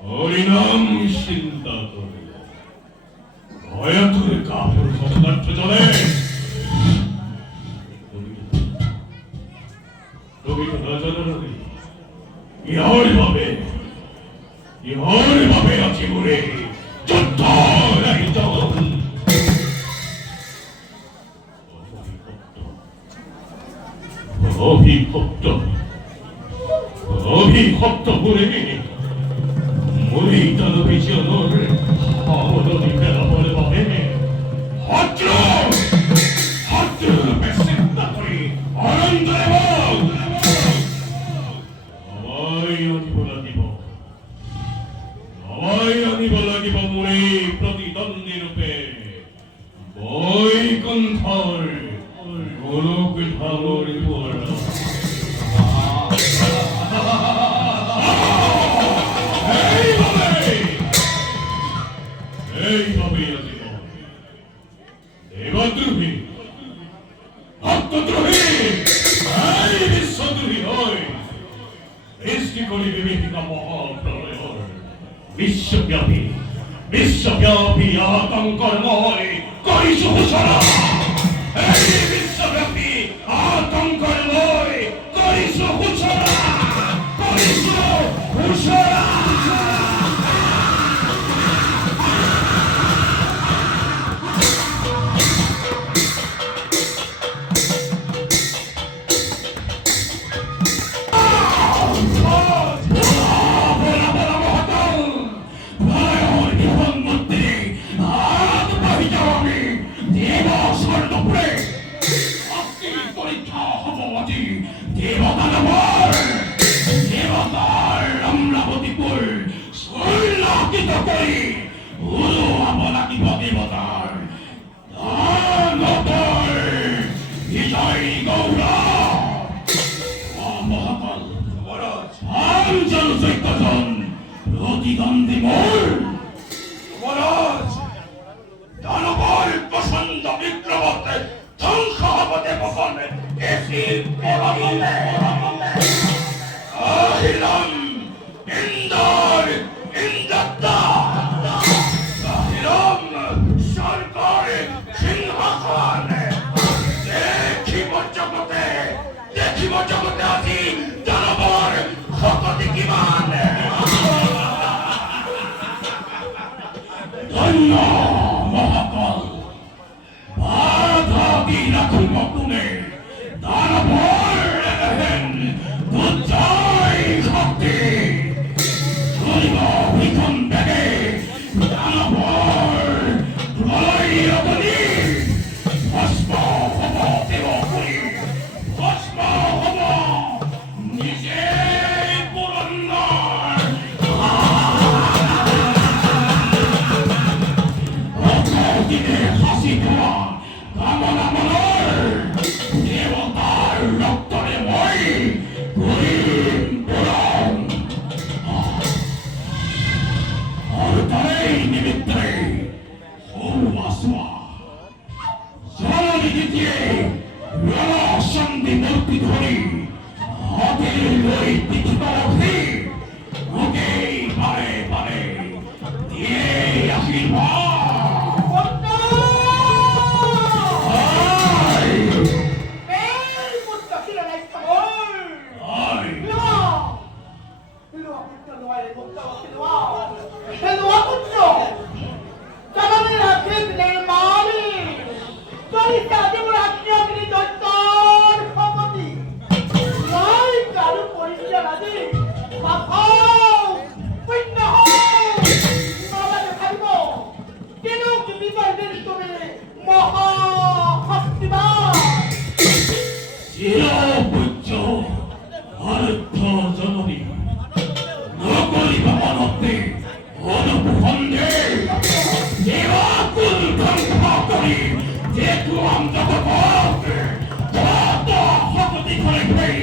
어린왕 신다고 어여투를 까불 소문날 투전에 너희가 나자라니 이 어리밥에 아침물이 좋다 이정 어비겁도 물에 물이 있다는 빛이여 너를 아무도 배워버려 해 헛들 백색다토리 어른들의 Navai mulai pratidan nirupe, boy kanthal, guru kithalo ripora. Hey babe yasimo, devadruhi, attadruhi, hey vissadruhi hoy, iski kori viveka mahapralaya. বিশ্বব্যাপী আতঙ্কময় করিস ঘোষণা এই বিশ্বব্যাপী আতঙ্কময় করিস ঘোষণা করিস ঘোষণা Let's go! কামনামনার দেবতার রক্তরে মই করিম পুরাণ আর তারই নিমিত্তে হৌবাসা জননী দিতে রণসন্ধি মূর্তি ধরি হাতে লই লিখিত রাখি ওকে পারে পারে দিয়ে আশীর্বাদ আয় চিরপূজ্য আরাধ্য জননী নকলি ভবনতে অনুপখণ্ডে দেবাকুল ধ্বংস করি দেখলাম জগৎ তত শপতি করে ফেই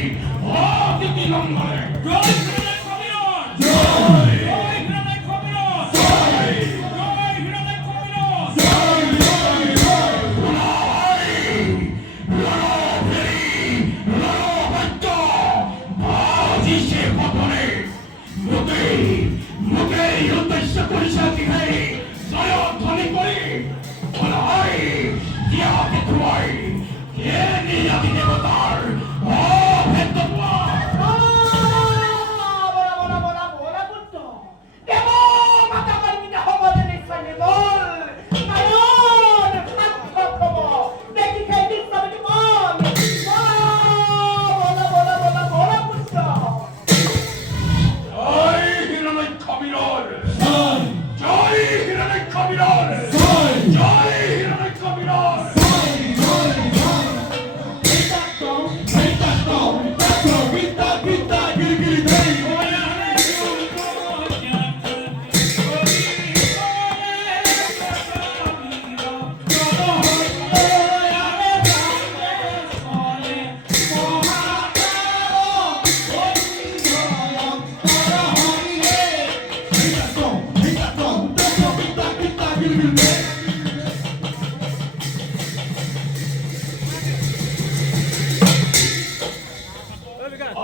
অতিথি লঙ্ঘনে জয় হিরণের কবিরাজ জয় জয় হিরণের কবিরাজ জয় জয় হিরণের কবিরাজ জয় জয় জয় সে পতনে মুখে উদ্দেশ্য পরিচালিত হয়ে জয়ধ্বনি করি বলা হয় দিয়াকে ধুয়াই কে নিয়াদি দেবতার অভেদ্য জয় হিরণের কবিরাজ জয় হিরণের কবিরাজ জয় হিরণের কবিরাজ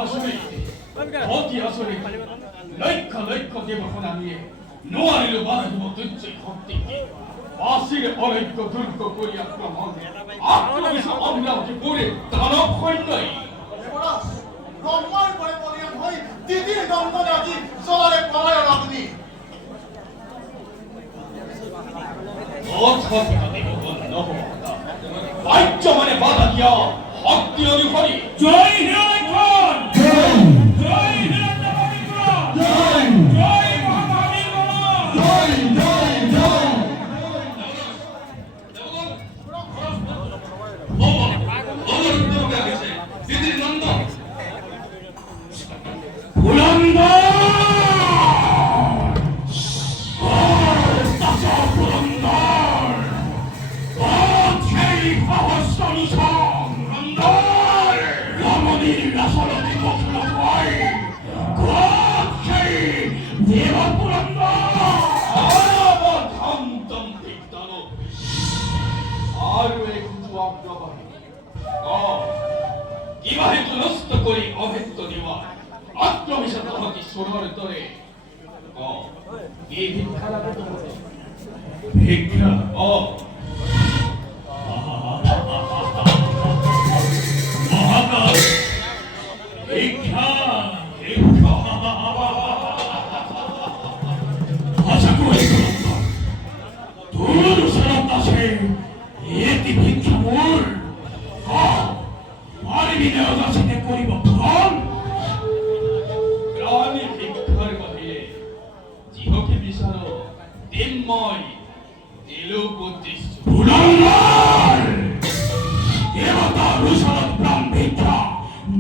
আসলে অতি আসলে লক্ষ দেবখন আনিয়ে নোয়ারিল বাঁধিব তুচ্ছ ভক্তিকে আসির অনৈক্য দুর্গ করি আক্রমণ আক্রমিত আমরাকে পড়ে দানব সৈন্যই ব্রহ্মার করে পরিয়ান হই দিদির দন্দনে আজি চলারে পলায়ন আপনি অথবা দেবগণ নহ বাহ্য মানে বাধা দিয়া ভক্তি অনুকরি জয় হিরণ্যক্ষণ জয় হিরণ্যকবিপুরা জয় জয় মহাভাবীর জয় জয় জয় দিদির নন্দন পুরন্দর অভেদ্য দেওয়া আক্রমিত হতি সোনার তরে এই ভিক্ষা লাগে তো ভিক্ষা মহাকাল ভিক্ষা ভিক্ষা আশা করি তোর শরৎ আছে এটি ভিক্ষা মোর পারিবি দেবদাসীতে করিব ফল প্রাণী ভিক্ষার বাহিরে জিহকে বিশাল দিনময় এলোক উদ্দেশ্য পুনর্বার দেবতা রুশরৎ প্রাণ ভিক্ষা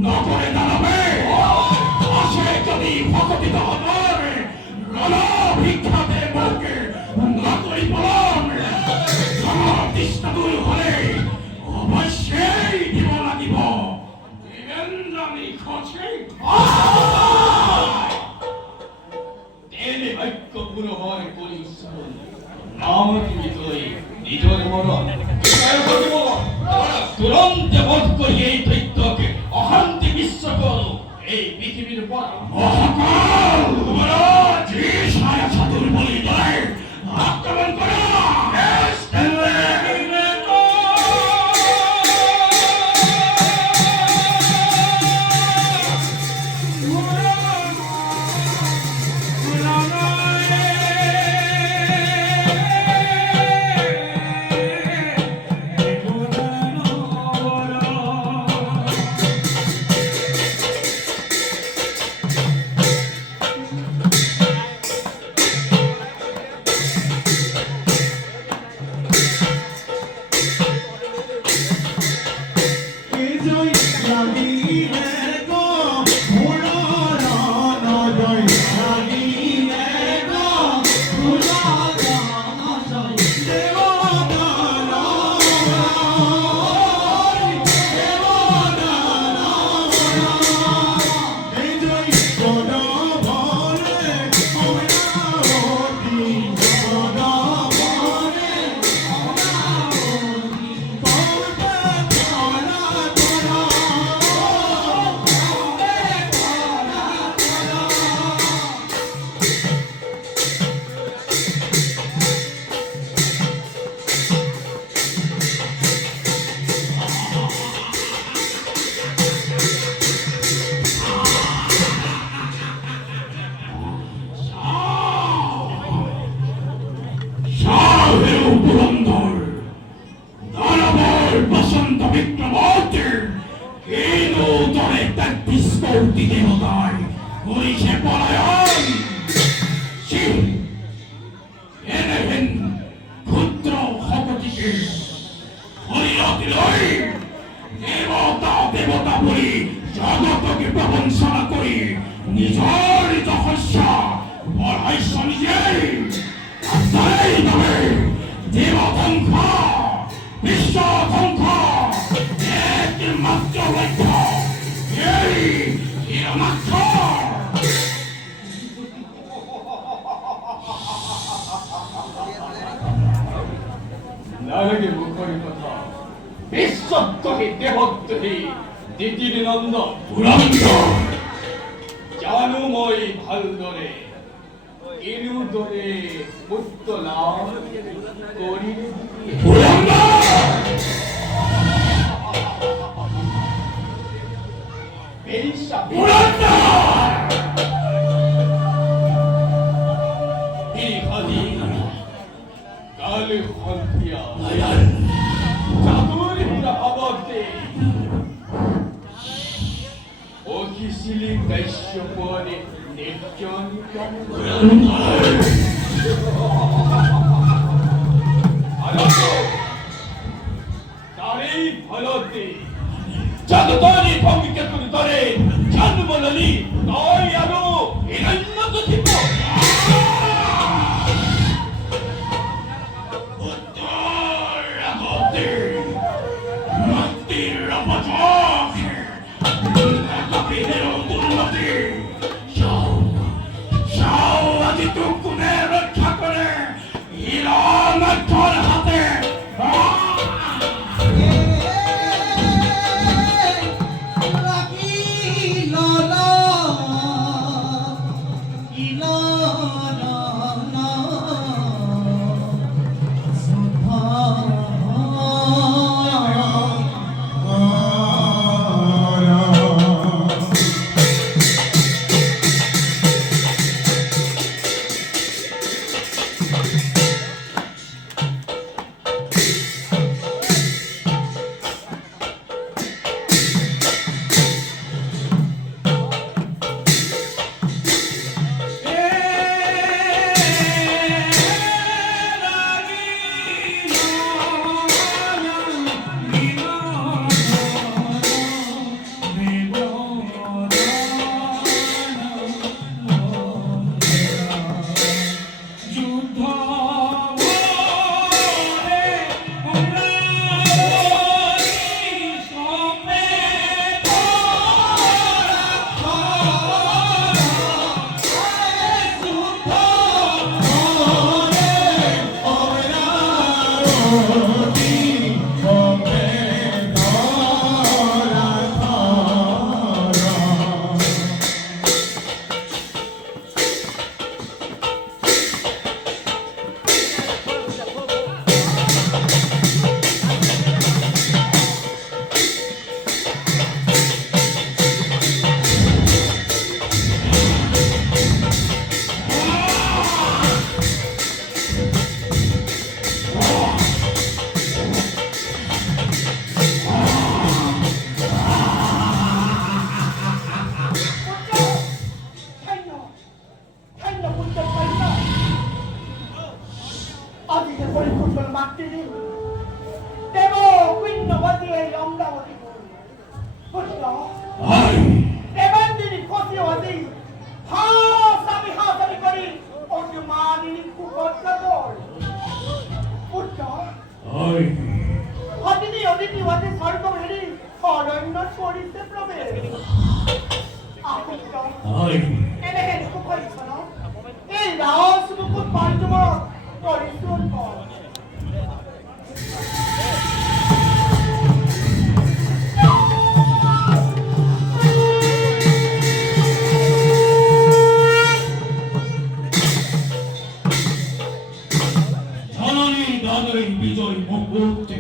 নগরে দাঁড়াবে আসে যদি ভগতিত হবার রণ ভিক্ষাতে মুখে নকরি পলন তৃষ্ণা দূর হলে তুরন্ত বোধ করি এই দৈত্যকে অশান্তি বিশ্ব করো এই পৃথিবীর পর আক্রমণ করো পুরন্দর দানবর বসন্ত বিক্রমার্থে কেন দলে তেত্রিশ কোটি দেবতায় হরিষে পলায়ন এনেহেন ক্ষুদ্র হকটিকে হরিয়তি লই দেবতা দেবতা বলি জগতকে প্রবঞ্চনা করি নিজের তপস্যা বড়াইশ নিজেই তাই তবে দেবধ্বংস বিশ্বধ্বংস একমাত্র লক্ষ্য এই হিরণাক্ষর 나에게 묵거리 কথা বিশ্বত্বহি দেহত্বহি দ্বিতীয় নন্দ পুরন্দর জানুময় ভালদরে ইনুদরে পুত্তলাম করিলে দিয়ে বেশা কাল হন্তিয়া চাতুর প্রভাবতে অখিশিলি কাশ্যপরে নির্জন তারেই ফলতে জগতরি ভূমিকে তুলি ধরে জন্মললি তাই আলো হিরণ্যক দিব রক্ষা করে হিরণ হাতে Lord. হয় এবান্দিনি খসি হদি হাসামি করি অজমানিনি কুকট্টাদর পুত্র হয় হদিনি ওয়াদে স্বর্গ হেরি অরণ্য সরিতে প্রবেশ আপুত্র হয় এনে হেরি কুকরিছন এই রাস মুকুট পাঞ্চম করিছন কর জননী দাদরের বিজয় মুহূর্তে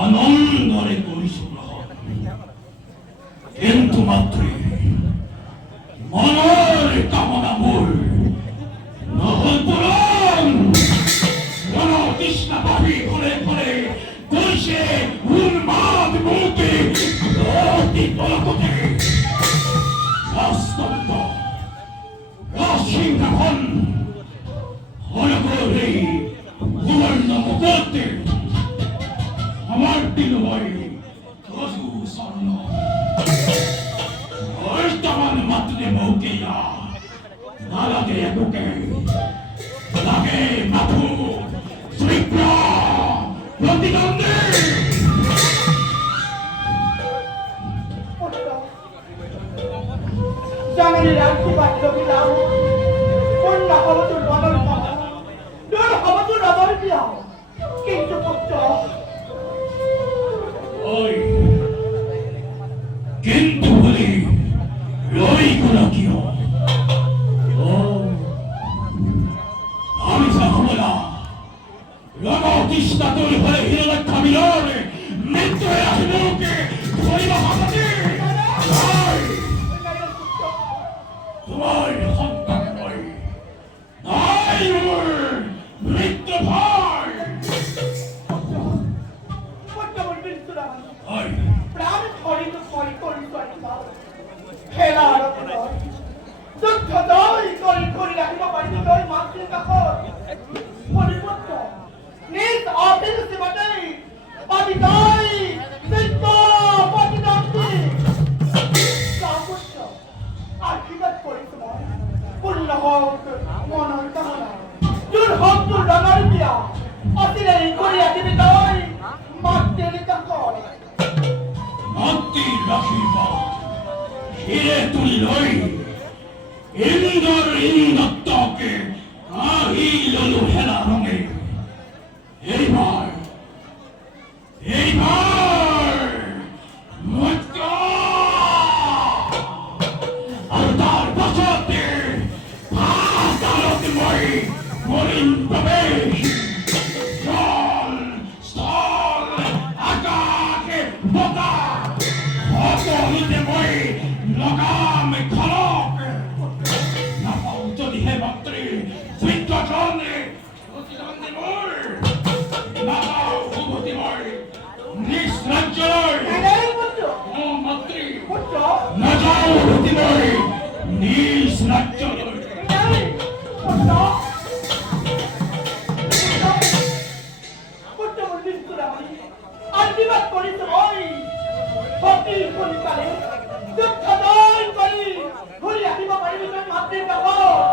আনন্দরে পরিশূন্য হন কিন্তু মাত্র মনের কামনা মূল নহল পূরণ তৃষ্ণা পাবি ঘরে ঘরে দৈশে উন্মাদ মুখে অতি পলকতে রাস্তম্ভ রাসিংহন হরগরে সুবর্ণ মুকুটে আমার দিলবই তজু স্বর্ণ বর্তমান মাত্রে মৌকিয়া না লাগে বুকে লাগে মাথু শ্রীপ্র প্রতিদ্বন্দ্বী জামিনী রাখি বাধ্য বিলাম কন্যা হবতুর বদল পাওয়া দূর হবতুর আদর দিয়া কিন্তু পুত্র ওই কিন্তু বলি রই গুণা কিয় ও আমি সাহমলা রগ তৃষ্ণা তোর হয়ে হিরলক্ষা মিলনে মৃত্যু আসিবকে ধরিব হাতে তোমার সন্তান নয় নাই মোর মৃত্যু ভয় পুত্র বলবির সুরামান হয় প্রাণ খরিত করি খেলা আরম্ভ কর যুদ্ধ দই করি রাখিব পারিব দই মাতৃ কাকর পরিপুত্র নিজ অফিস সেবাটাই পাবি দই সত্য প্রতিদ্বন্দ্বী পুত্র আশীর্বাদ করি তোমার পূর্ণ হোক মনের কামনা দূর হোক তোর রানার দিয়া অতিরে করিয়া দিবি দই মাতৃ কাকর মাতৃ রাখিবা হিরে তুলি লই ইন্দত্তকে আহিল হেলা রঙে এইবার মুক্ত আর তার পাশাতে আদালতময় মরিন প্রবেশ জল স্থল আকাশে বতা অপহৃতময় লগাম খলক না পাও যদি হে মন্ত্রী বিদ্যজনে প্রতিদ্বন্দ্বী মোর না পাও ভূপতিময় নিঃসঞ্চয় এই পুত্র ও মন্ত্রী পুত্র না যাও ভূপতিময় নিঃসঞ্চয় এই পুত্র পুত্র বলবির সুরামান আশীর্বাদ করি ওই ভক্তি করি পারে যুদ্ধ দই করি ঘুরি আহিব পারিবি মাতৃ কাকর